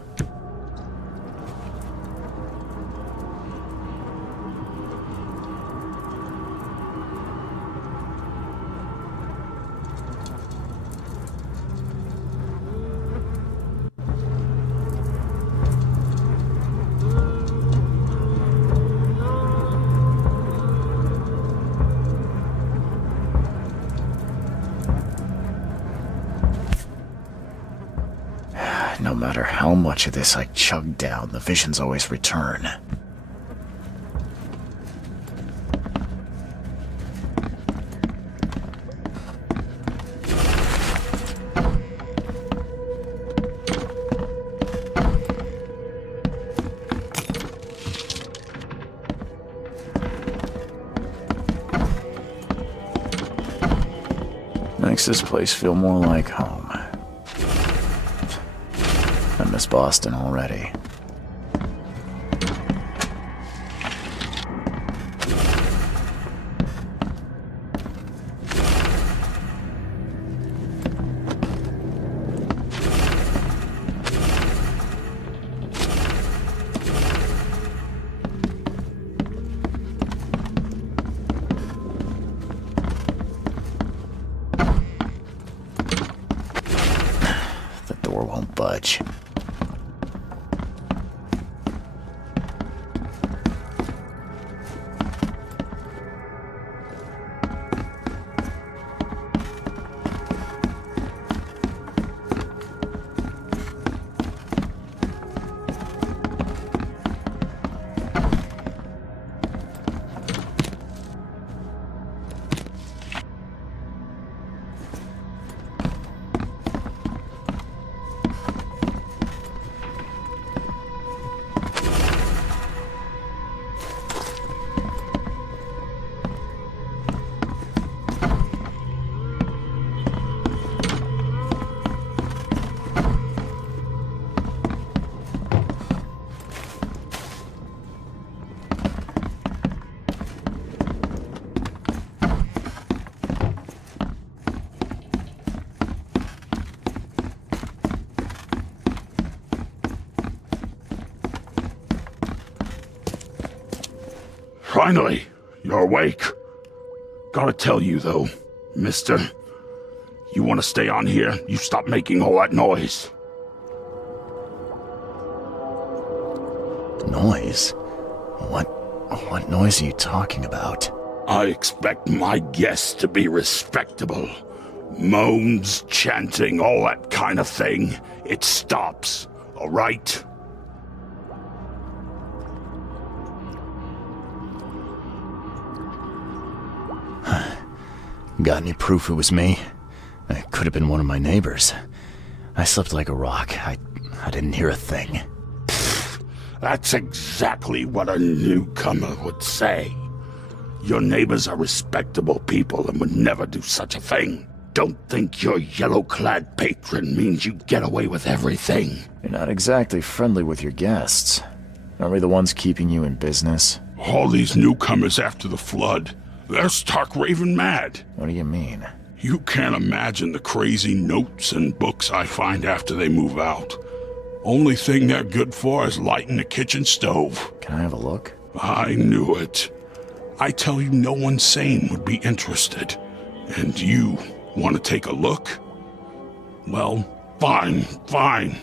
No matter how much of this I chug down, the visions always return. Makes this place feel more like home. I miss Boston already. The door won't budge. Finally, you're awake. Gotta tell you, though, mister, you want to stay on here, you stop making all that noise. Noise? What noise are you talking about? I expect my guests to be respectable. Moans, chanting, all that kind of thing. It stops, all right? Got any proof it was me? It could have been one of my neighbors. I slept like a rock. I didn't hear a thing. That's exactly what a newcomer would say. Your neighbors are respectable people and would never do such a thing. Don't think your yellow-clad patron means you get away with everything. You're not exactly friendly with your guests. Aren't we the ones keeping you in business? All these newcomers after the flood, they're stark raving mad. What do you mean? You can't imagine the crazy notes and books I find after they move out. Only thing they're good for is lighting the kitchen stove. Can I have a look? I knew it. I tell you, no one sane would be interested. And you want to take a look? Well, fine.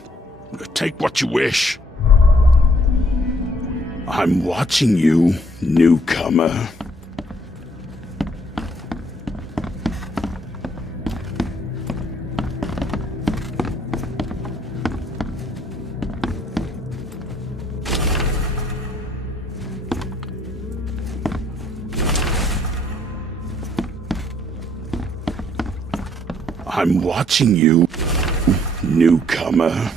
Take what you wish. I'm watching you, newcomer. I'm watching you, newcomer.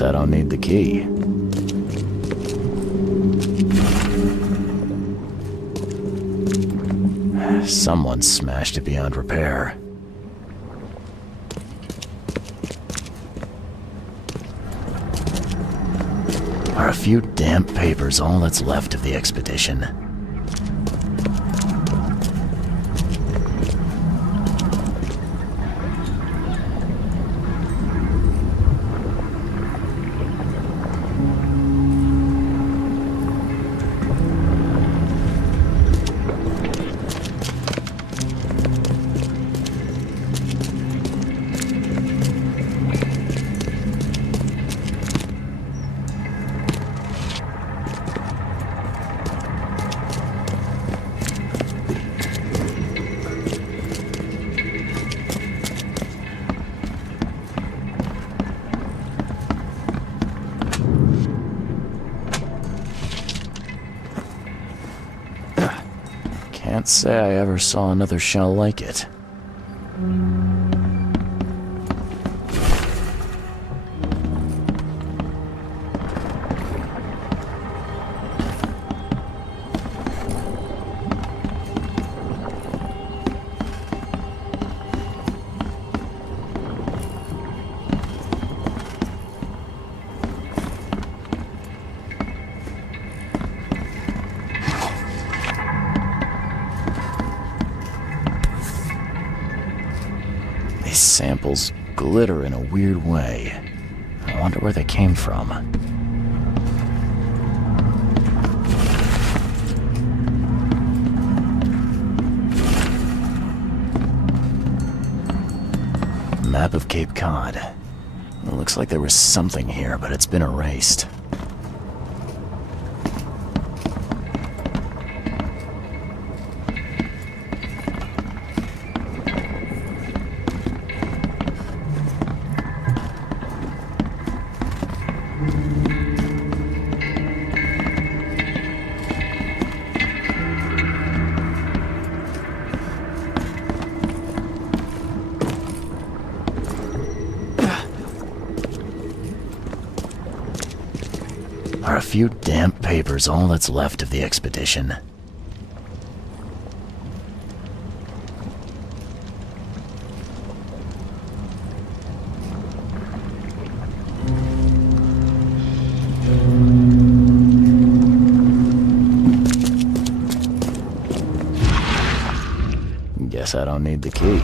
Guess I don't need the key. Someone smashed it beyond repair. Are a few damp papers all that's left of the expedition? Can't say I ever saw another shell like it. These samples glitter in a weird way. I wonder where they came from. Map of Cape Cod. It looks like there was something here, but it's been erased. Are a few damp papers all that's left of the expedition? Guess I don't need the key.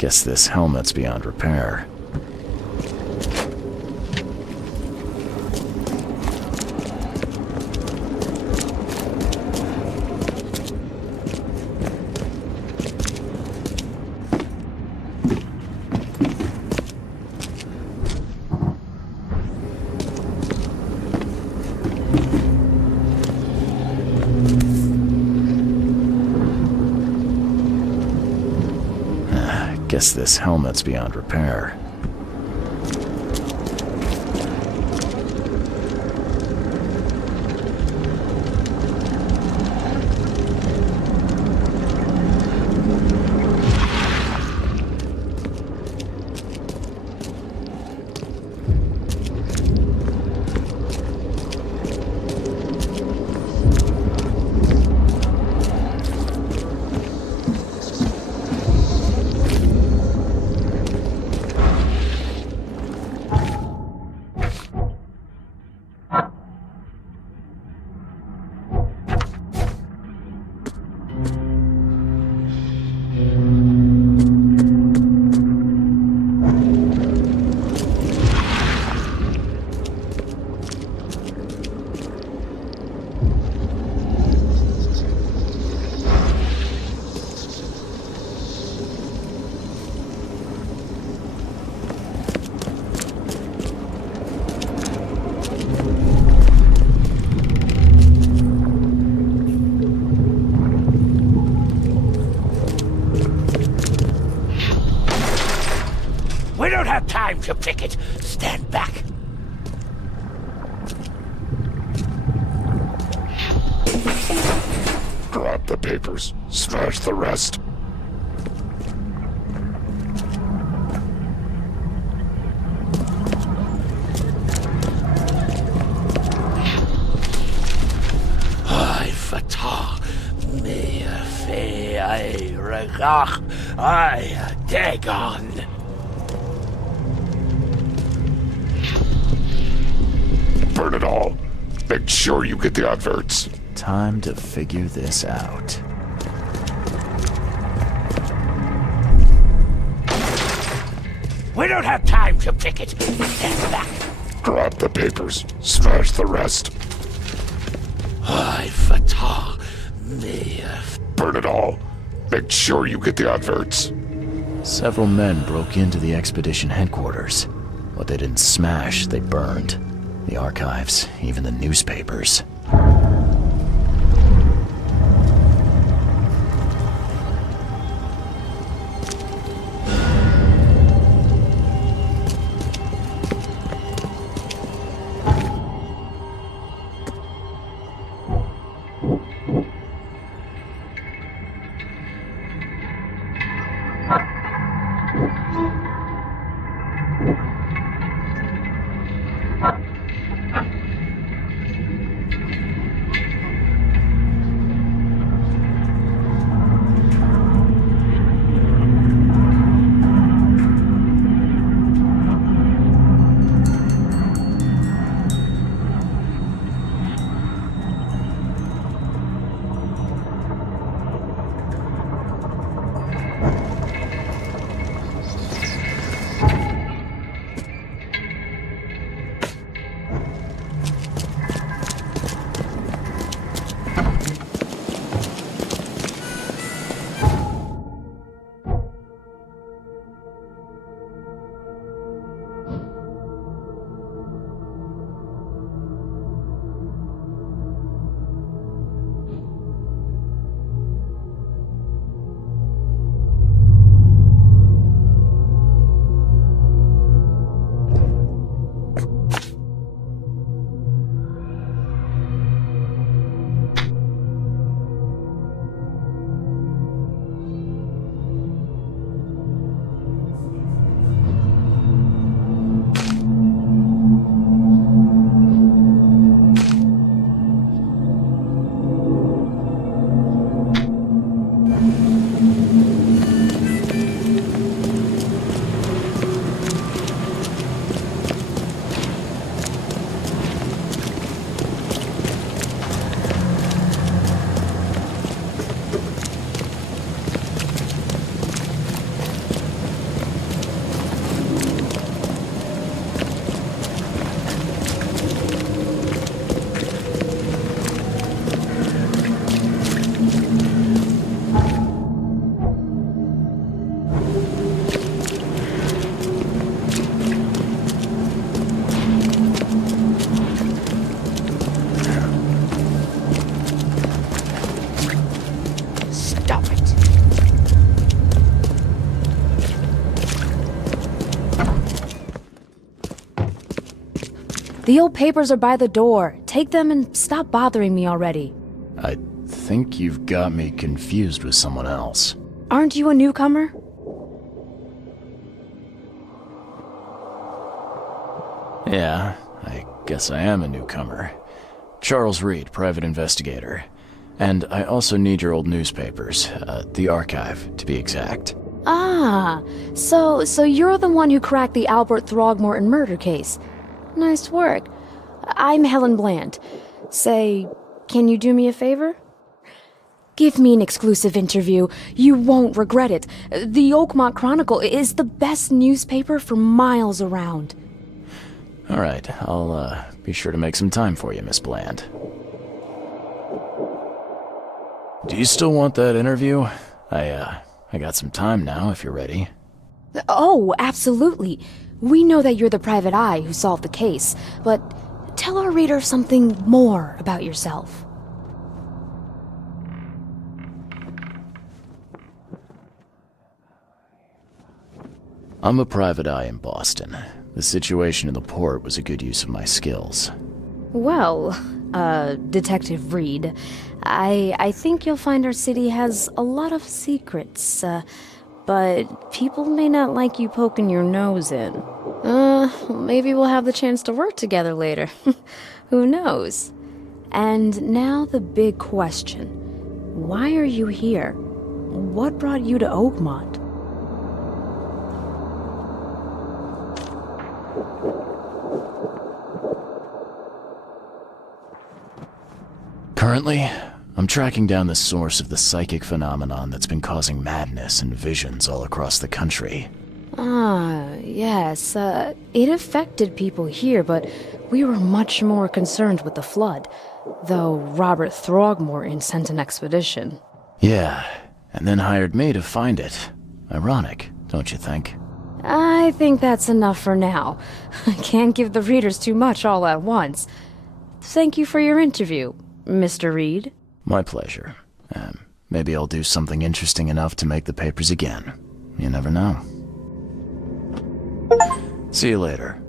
Guess this helmet's beyond repair. Guess this helmet's beyond repair. We don't have time to picket. Stand back. Grab the papers. Smash the rest. I fatah me fe I regach I Dagon. Burn it all. Make sure you get the adverts. Time to figure this out. We don't have time to picket. Stand back. Grab the papers. Smash the rest. I fatah me. Burn it all. Make sure you get the adverts. Several men broke into the expedition headquarters. What they didn't smash, they burned. The archives, even the newspapers. The old papers are by the door. Take them and stop bothering me already. I think you've got me confused with someone else. Aren't you a newcomer? Yeah, I guess I am a newcomer. Charles Reed, private investigator. And I also need your old newspapers, the archive, to be exact. Ah, so you're the one who cracked the Albert Throgmorton murder case. Nice work. I'm Helen Bland. Say, can you do me a favor? Give me an exclusive interview. You won't regret it. The Oakmont Chronicle is the best newspaper for miles around. All right, I'll be sure to make some time for you, Miss Bland. Do you still want that interview? I got some time now, if you're ready. Oh, absolutely. We know that you're the private eye who solved the case, but tell our reader something more about yourself. I'm a private eye in Boston. The situation in the port was a good use of my skills. Well, Detective Reed, I think you'll find our city has a lot of secrets, but people may not like you poking your nose in. Maybe we'll have the chance to work together later. Who knows? And now the big question. Why are you here? What brought you to Oakmont? Currently, I'm tracking down the source of the psychic phenomenon that's been causing madness and visions all across the country. Ah, yes. It affected people here, but we were much more concerned with the flood, though Robert Throgmorton sent an expedition. Yeah, and then hired me to find it. Ironic, don't you think? I think that's enough for now. I can't give the readers too much all at once. Thank you for your interview, Mr. Reed. My pleasure. Maybe I'll do something interesting enough to make the papers again. You never know. See you later.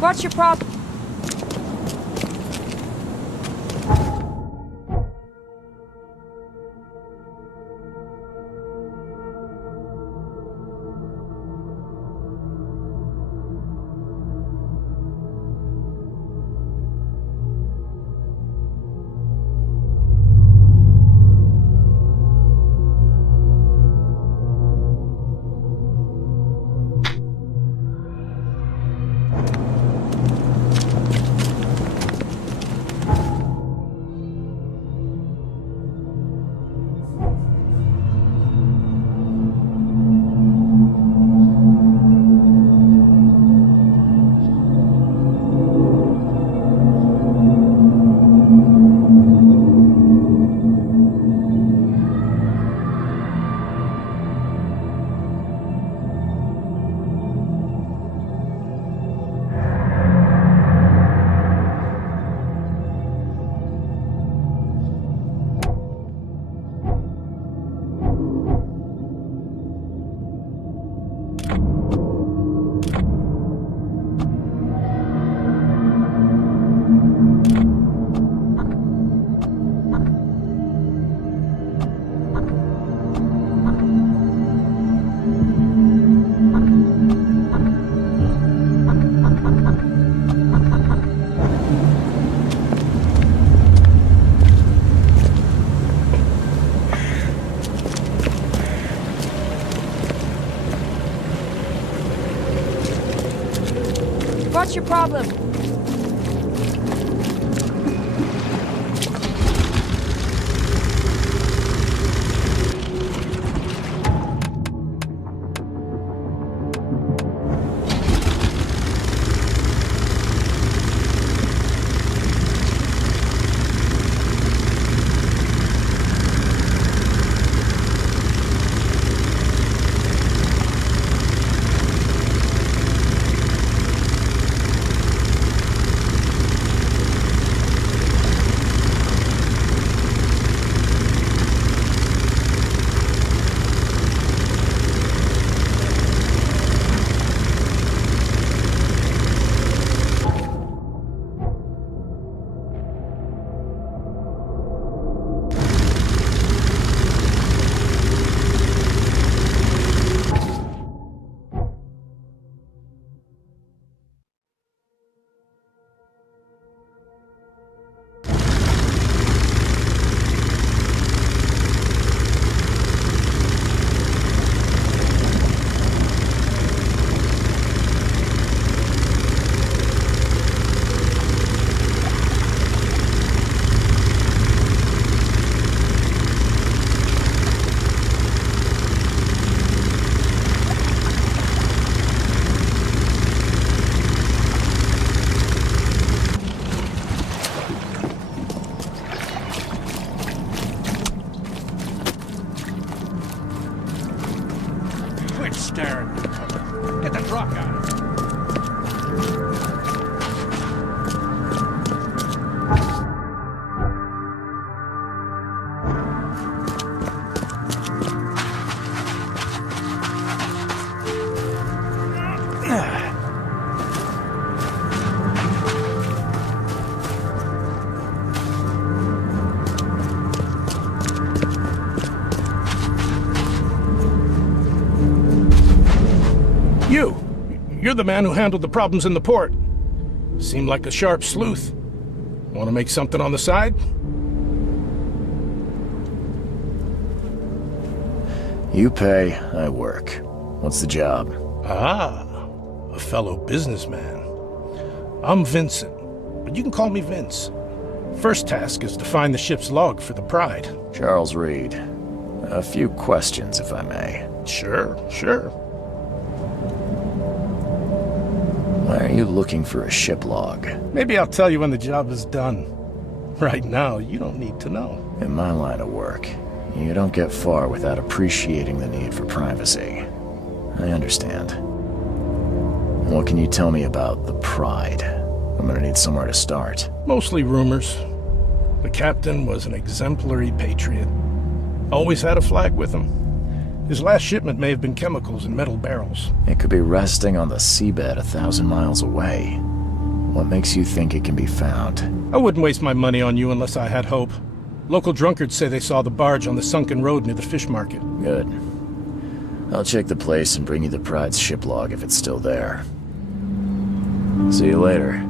What's your problem? What's your problem? Staring. Get the truck out. You're the man who handled the problems in the port. Seem like a sharp sleuth. Want to make something on the side? You pay, I work. What's the job? Ah, a fellow businessman. I'm Vincent, but you can call me Vince. First task is to find the ship's log for the Pride. Charles Reed. A few questions, if I may. Sure. Why are you looking for a ship log? Maybe I'll tell you when the job is done. Right now, you don't need to know. In my line of work, you don't get far without appreciating the need for privacy. I understand. What can you tell me about the Pride? I'm gonna need somewhere to start. Mostly rumors. The captain was an exemplary patriot. Always had a flag with him. His last shipment may have been chemicals in metal barrels. It could be resting on the seabed 1,000 miles away. What makes you think it can be found? I wouldn't waste my money on you unless I had hope. Local drunkards say they saw the barge on the sunken road near the fish market. Good. I'll check the place and bring you the Pride's ship log if it's still there. See you later.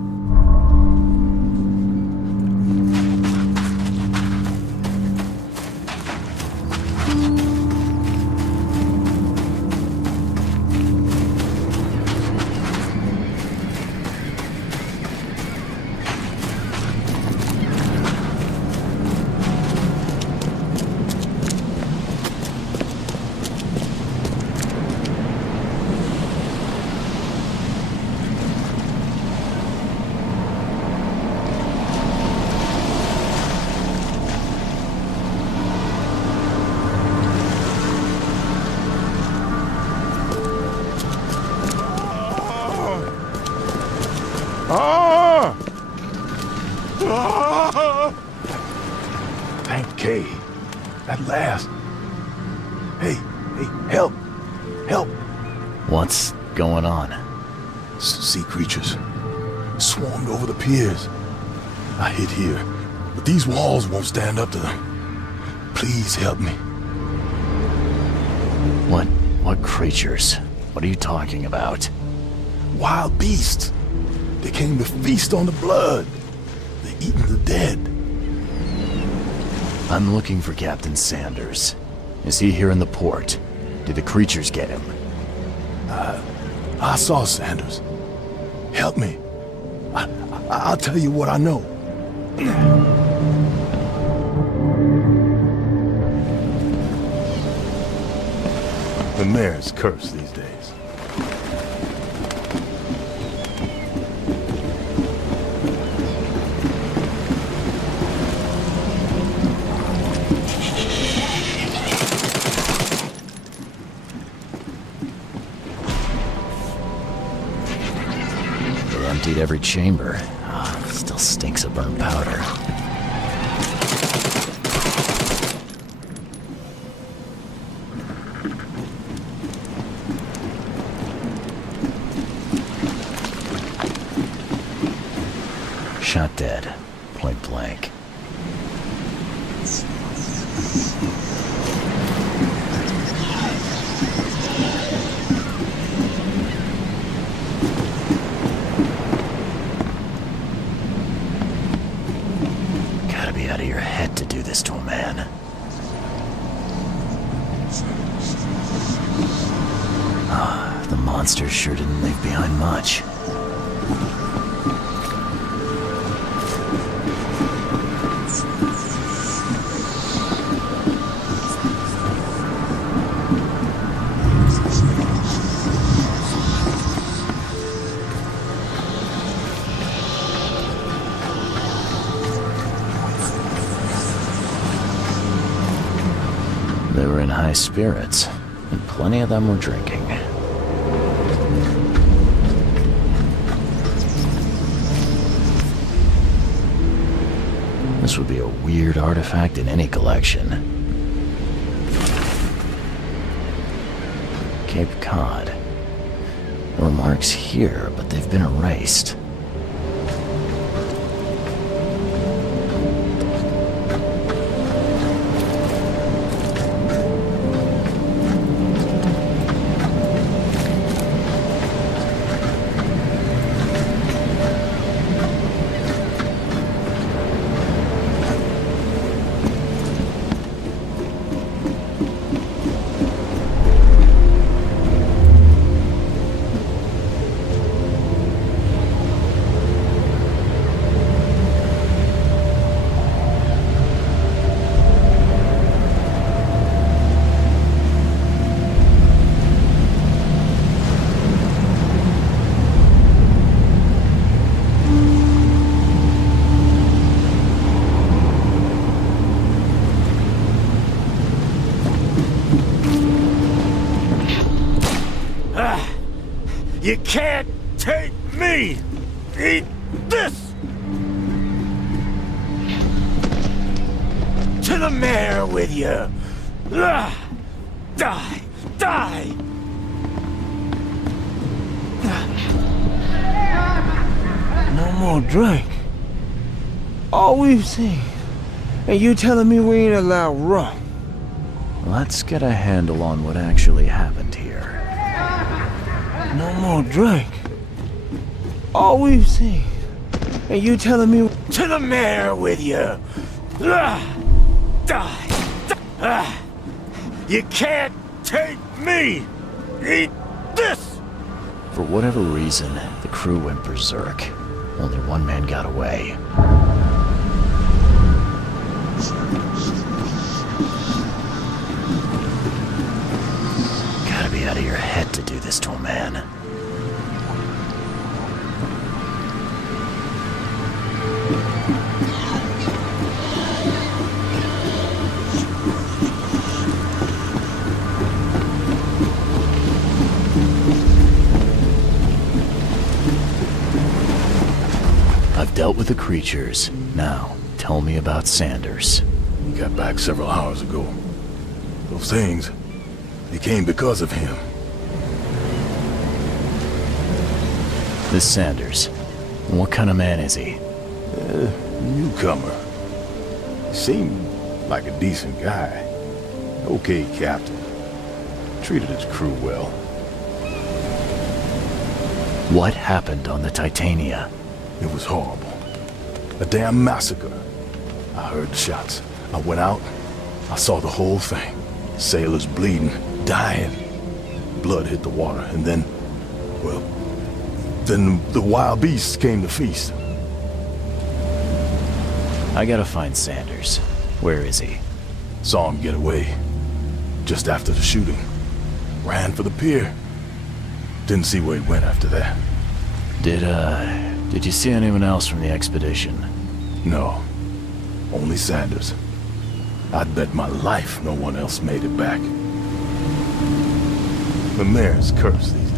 Thank Kay. At last. Hey, help! Help! What's going on? Sea creatures. Swarmed over the piers. I hid here, but these walls won't stand up to them. Please help me. What creatures? What are you talking about? Wild beasts. They came to feast on the blood. They're eating the dead. I'm looking for Captain Sanders. Is he here in the port? Did the creatures get him? I saw Sanders. Help me. I'll tell you what I know. The mayor's cursed these days. They emptied every chamber. Still stinks of burnt powder. Shot dead, point blank. Gotta be out of your head to do this to a man. The monsters sure didn't leave behind much. They were in high spirits, and plenty of them were drinking. This would be a weird artifact in any collection. Cape Cod. There were marks here, but they've been erased. You can't take me! Eat this! To the mayor with you! Die! Die! No more drink. All we've seen. And you telling me we ain't allowed rum? Let's get a handle on what actually happened here. No more drink. All we've seen. And you telling me... To the mayor with you! You can't take me! Eat this! For whatever reason, the crew went berserk. Only one man got away. Gotta be out of your head to do this to a man. I've dealt with the creatures. Now, tell me about Sanders. He got back several hours ago. Those things, they came because of him. This Sanders, what kind of man is he? Newcomer. He seemed like a decent guy. Okay, Captain. Treated his crew well. What happened on the Titania? It was horrible. A damn massacre. I heard the shots. I went out. I saw the whole thing. Sailors bleeding, dying. Blood hit the water, and then, well, then the wild beasts came to feast. I gotta find Sanders. Where is he? Saw him get away. Just after the shooting. Ran for the pier. Didn't see where he went after that. Did you see anyone else from the expedition? No. Only Sanders. I'd bet my life no one else made it back. The mayor's cursed these days.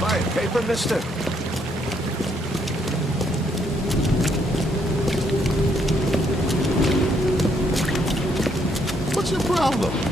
Buy paper, mister? What's your problem?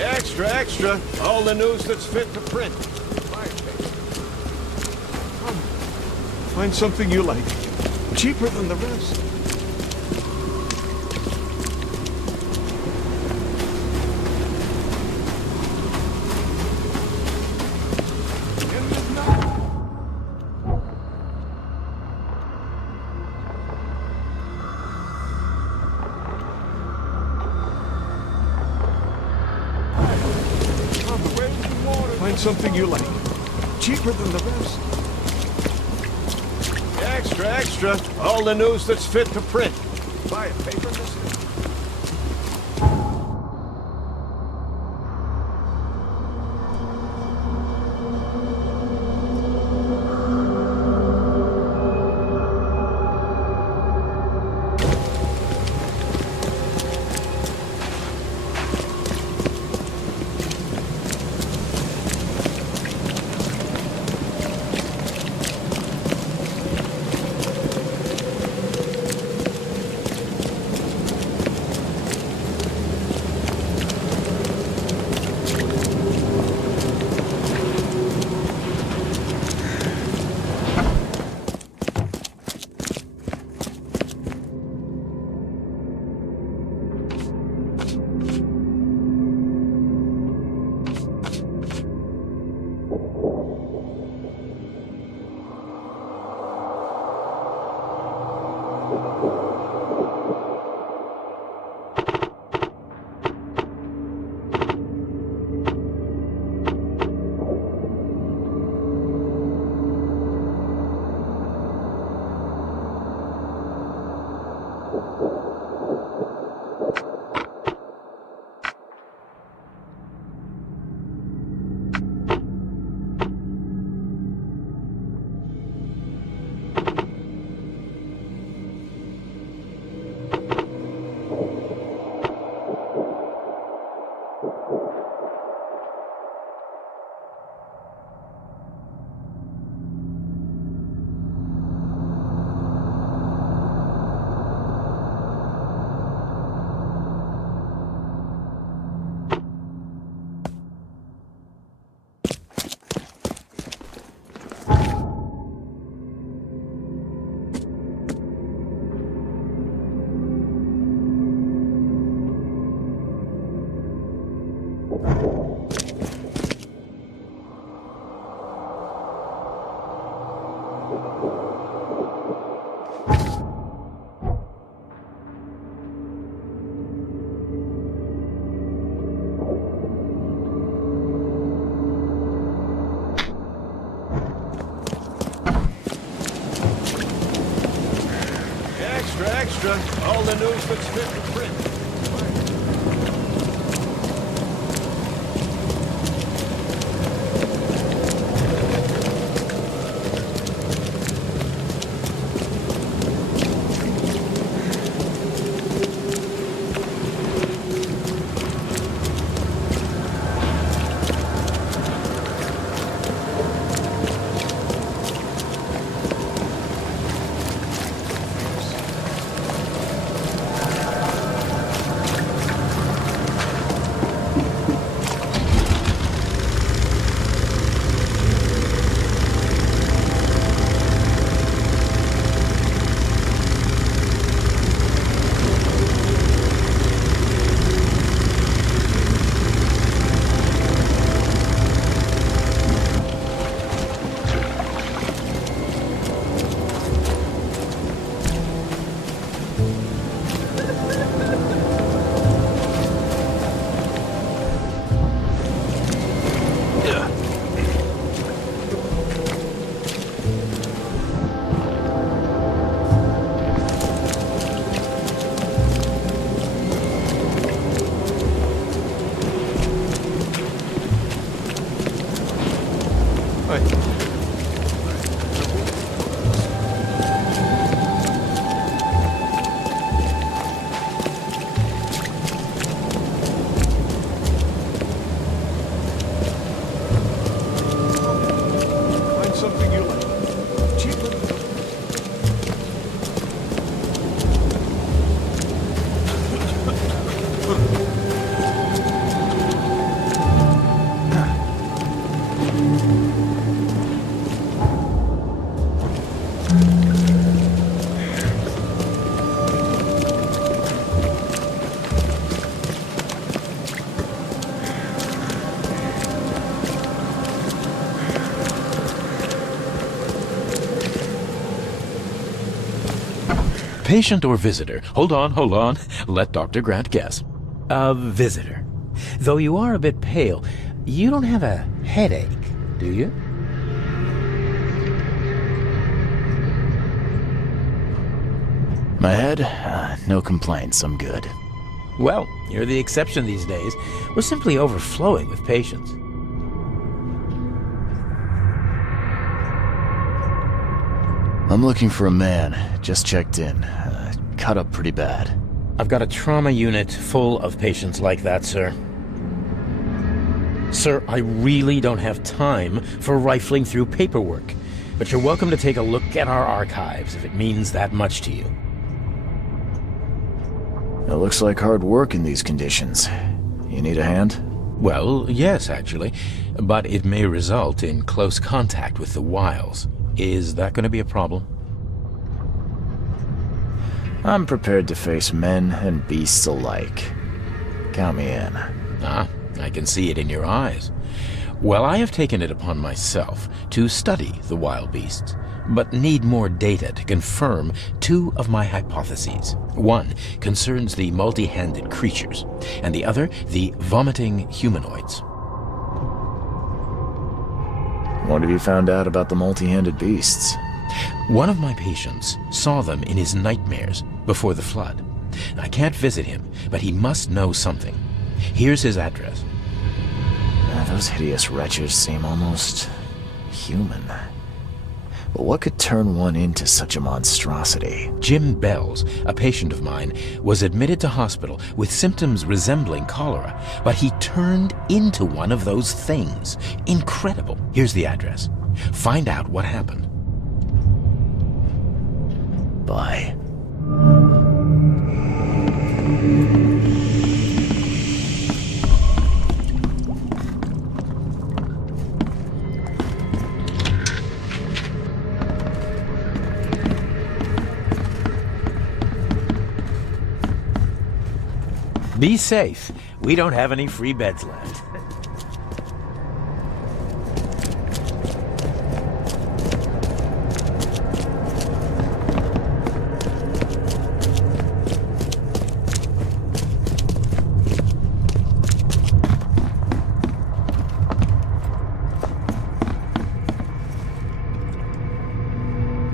Extra, extra. All the news that's fit to print. Come, find something you like. Cheaper than the rest. Find something you like. Cheaper than the rest. Extra, extra. All the news that's fit to print. Buy a paper, mister? Extra, extra. All the news that's fit to print. Find something you like. Cheaper than the rest. Patient or visitor? Hold on. Let Dr. Grant guess. A visitor. Though you are a bit pale, you don't have a headache, do you? My head? No complaints, I'm good. Well, you're the exception these days. We're simply overflowing with patients. I'm looking for a man. Just checked in. Cut up pretty bad. I've got a trauma unit full of patients like that, sir. Sir, I really don't have time for rifling through paperwork, but you're welcome to take a look at our archives if it means that much to you. It looks like hard work in these conditions. You need a hand? Well, yes, actually, but it may result in close contact with the Wiles. Is that going to be a problem? I'm prepared to face men and beasts alike. Count me in. Ah, I can see it in your eyes. Well, I have taken it upon myself to study the wild beasts, but need more data to confirm two of my hypotheses. One concerns the multi-handed creatures, and the other the vomiting humanoids. What have you found out about the multi-handed beasts? One of my patients saw them in his nightmares before the flood. I can't visit him, but he must know something. Here's his address. Those hideous wretches seem almost human. But what could turn one into such a monstrosity? Jim Bells, a patient of mine, was admitted to hospital with symptoms resembling cholera, but he turned into one of those things. Incredible. Here's the address. Find out what happened. Bye. Be safe. We don't have any free beds left.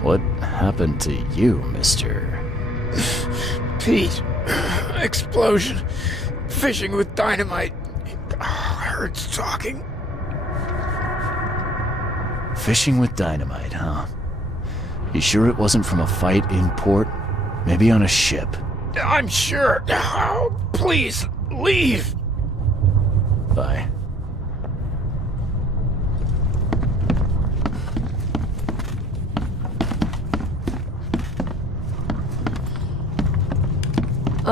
What happened to you, mister? Pete. Explosion. Fishing with dynamite. Hurts talking. Fishing with dynamite, huh? You sure it wasn't from a fight in port? Maybe on a ship? I'm sure. Oh, please, leave. Bye.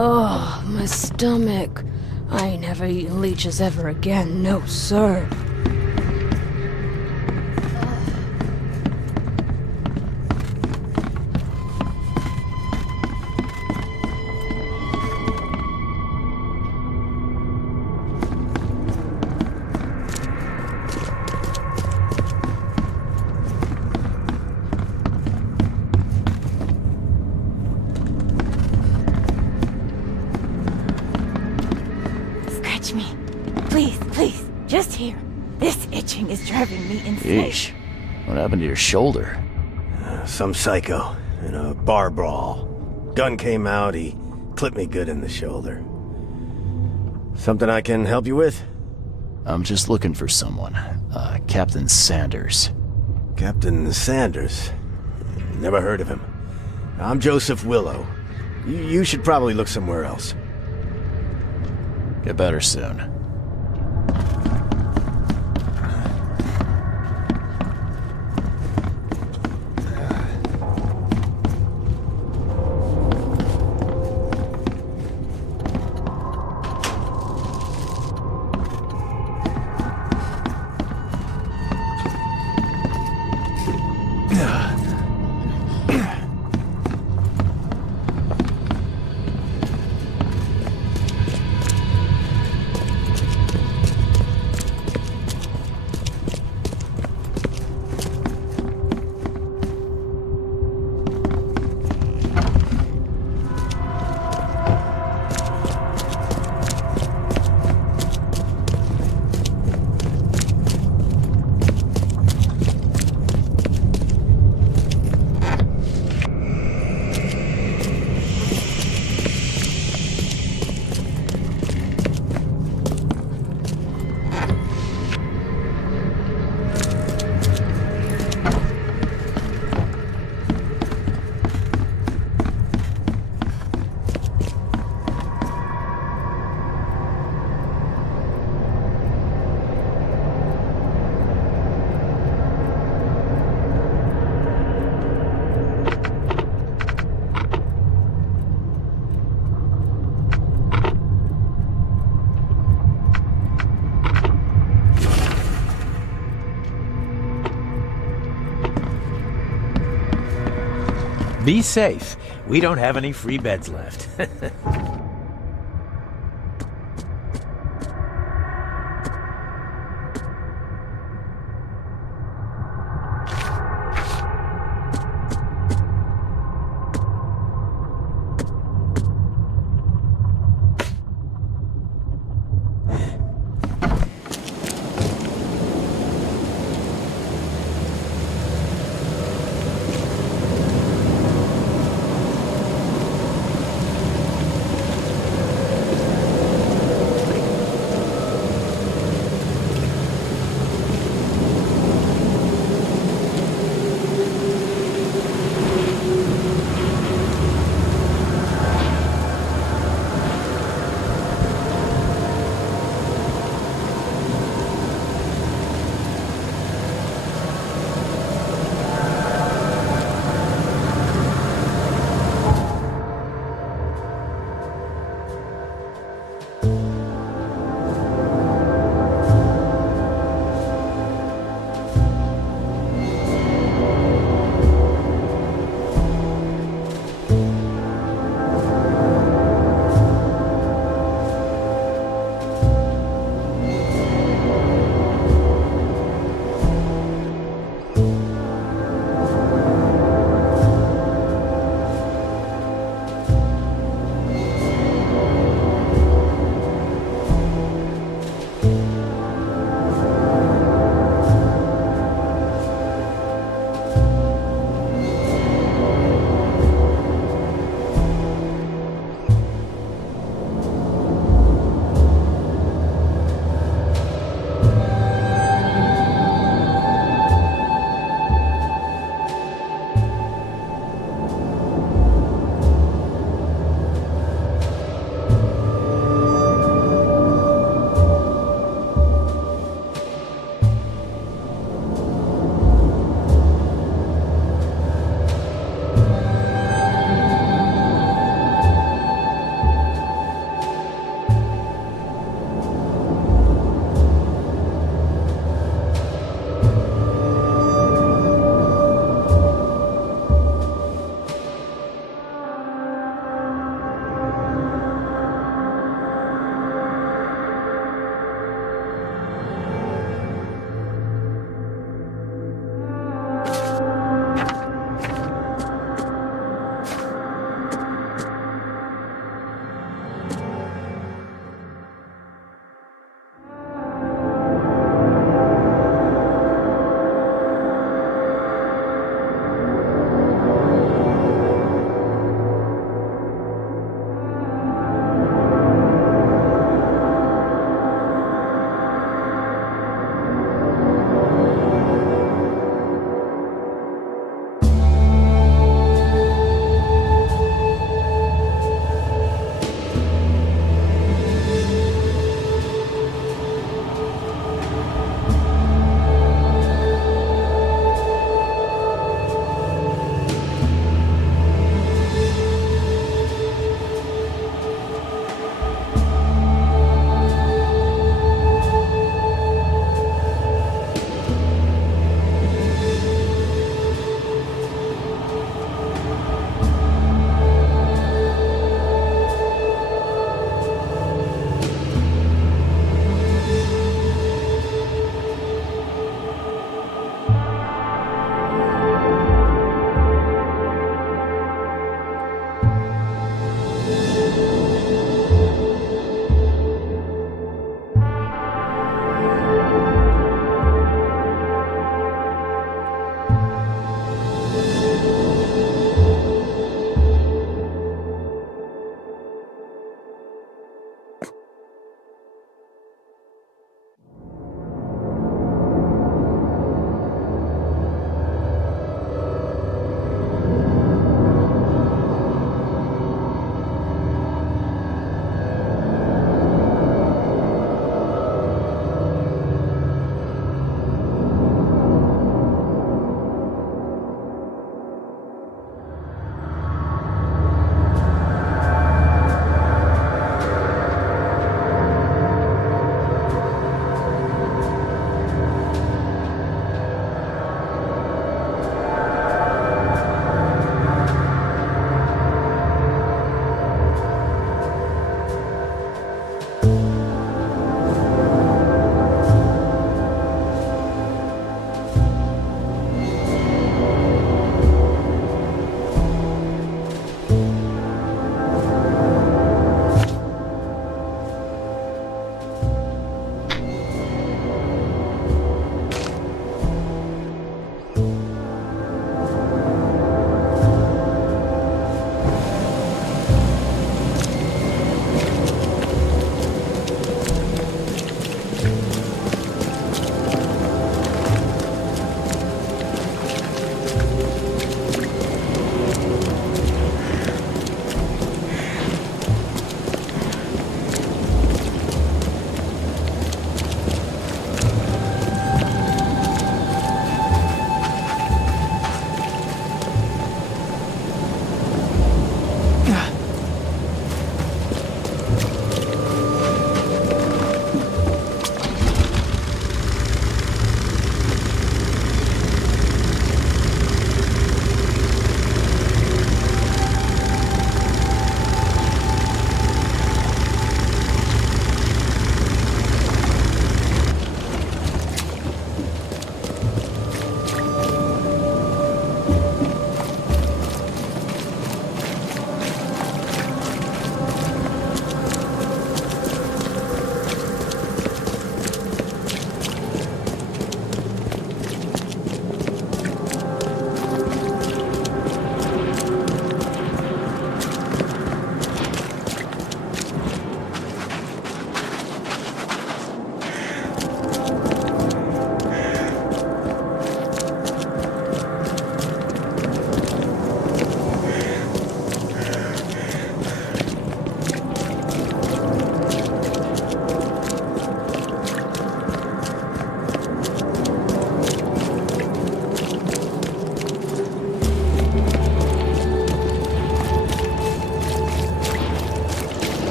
Oh, my stomach. I ain't never eaten leeches ever again, no sir. Scratch me. Please, please. Just here. This itching is driving me insane. Yeesh. What happened to your shoulder? Some psycho in a bar brawl. Gun came out, he clipped me good in the shoulder. Something I can help you with? I'm just looking for someone. Captain Sanders. Captain Sanders? Never heard of him. I'm Joseph Willow. You should probably look somewhere else. Get better soon. Be safe. We don't have any free beds left.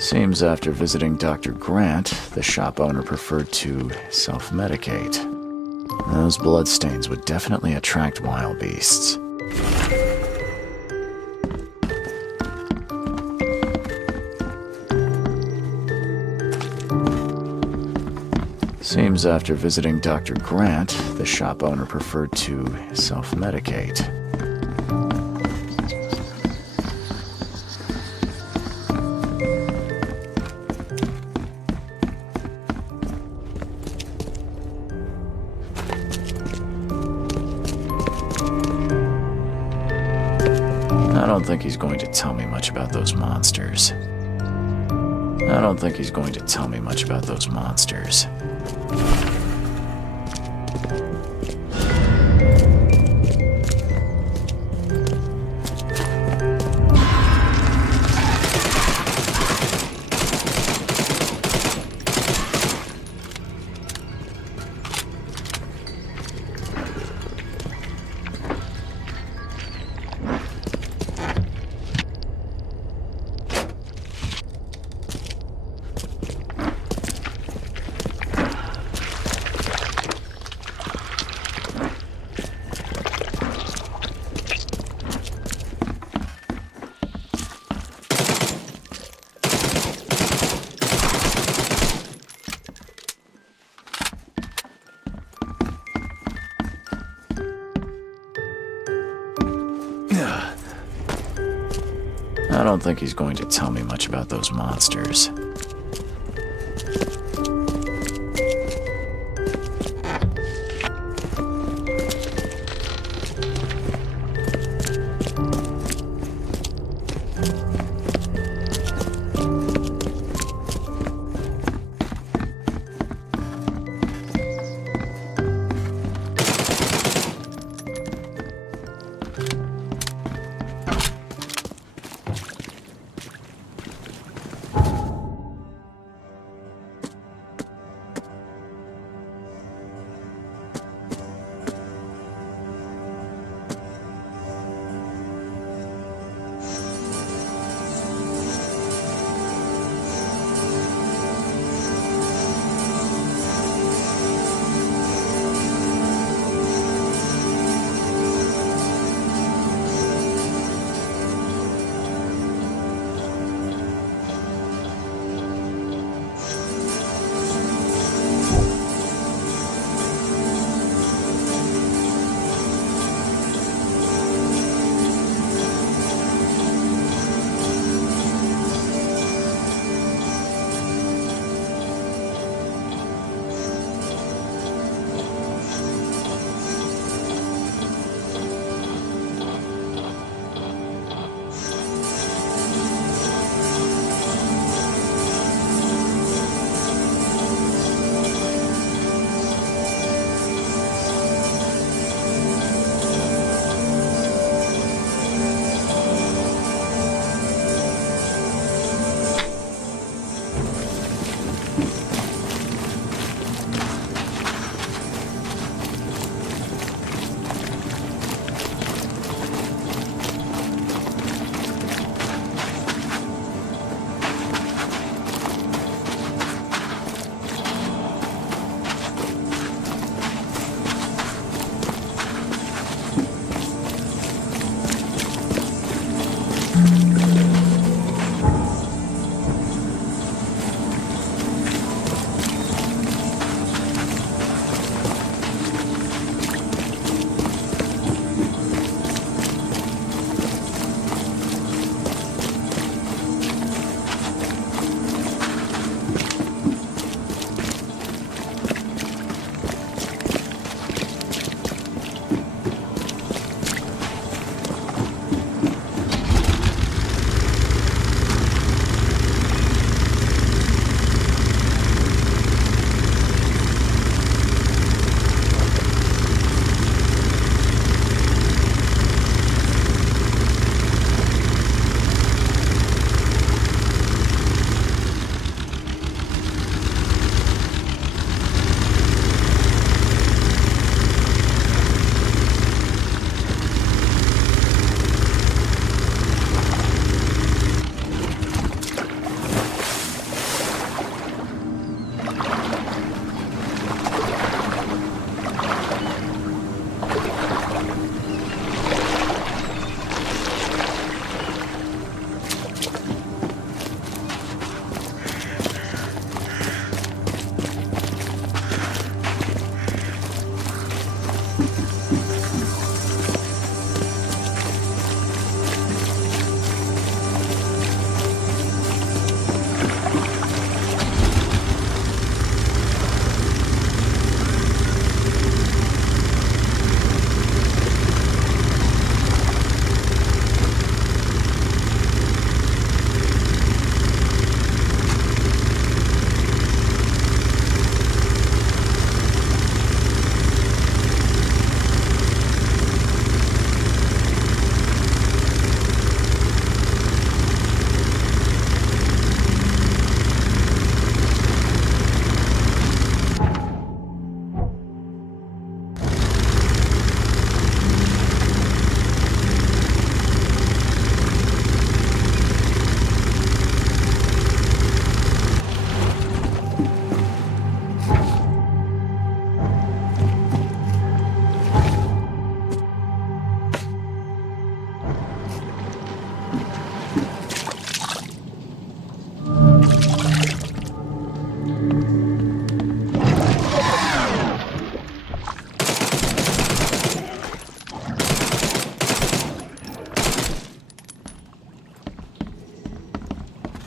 Seems after visiting Dr. Grant, the shop owner preferred to self-medicate. Those bloodstains would definitely attract wild beasts. Seems after visiting Dr. Grant, the shop owner preferred to self-medicate. I don't think he's going to tell me much about those monsters. I don't think he's going to tell me much about those monsters. I don't think he's going to tell me much about those monsters.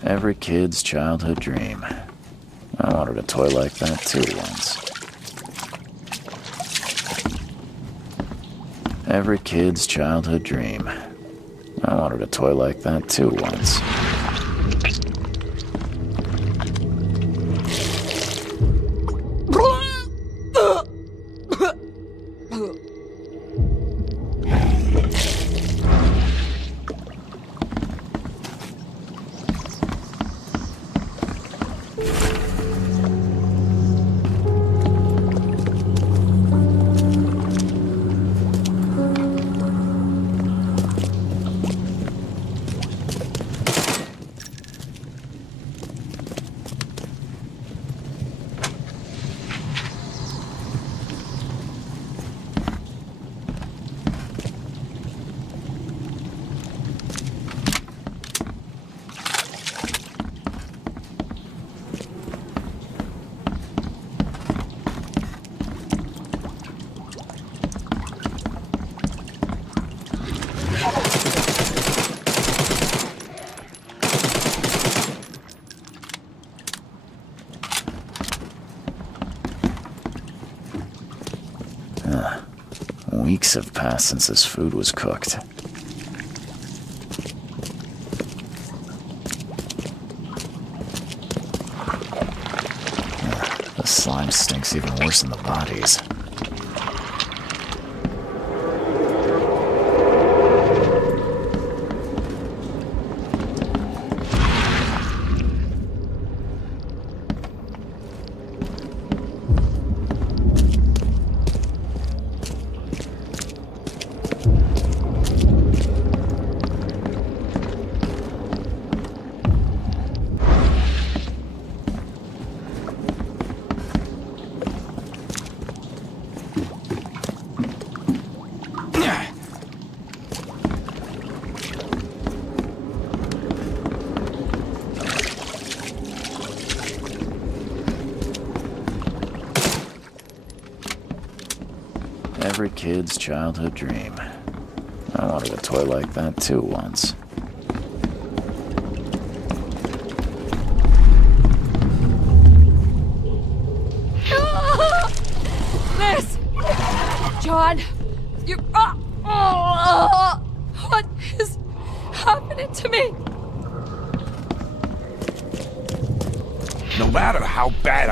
Every kid's childhood dream. I wanted a toy like that too once. Every kid's childhood dream. I wanted a toy like that too once. Weeks have passed since this food was cooked. The slime stinks even worse than the bodies. Every kid's childhood dream. I wanted a toy like that too once. Liz! John! You... what is happening to me? No matter how bad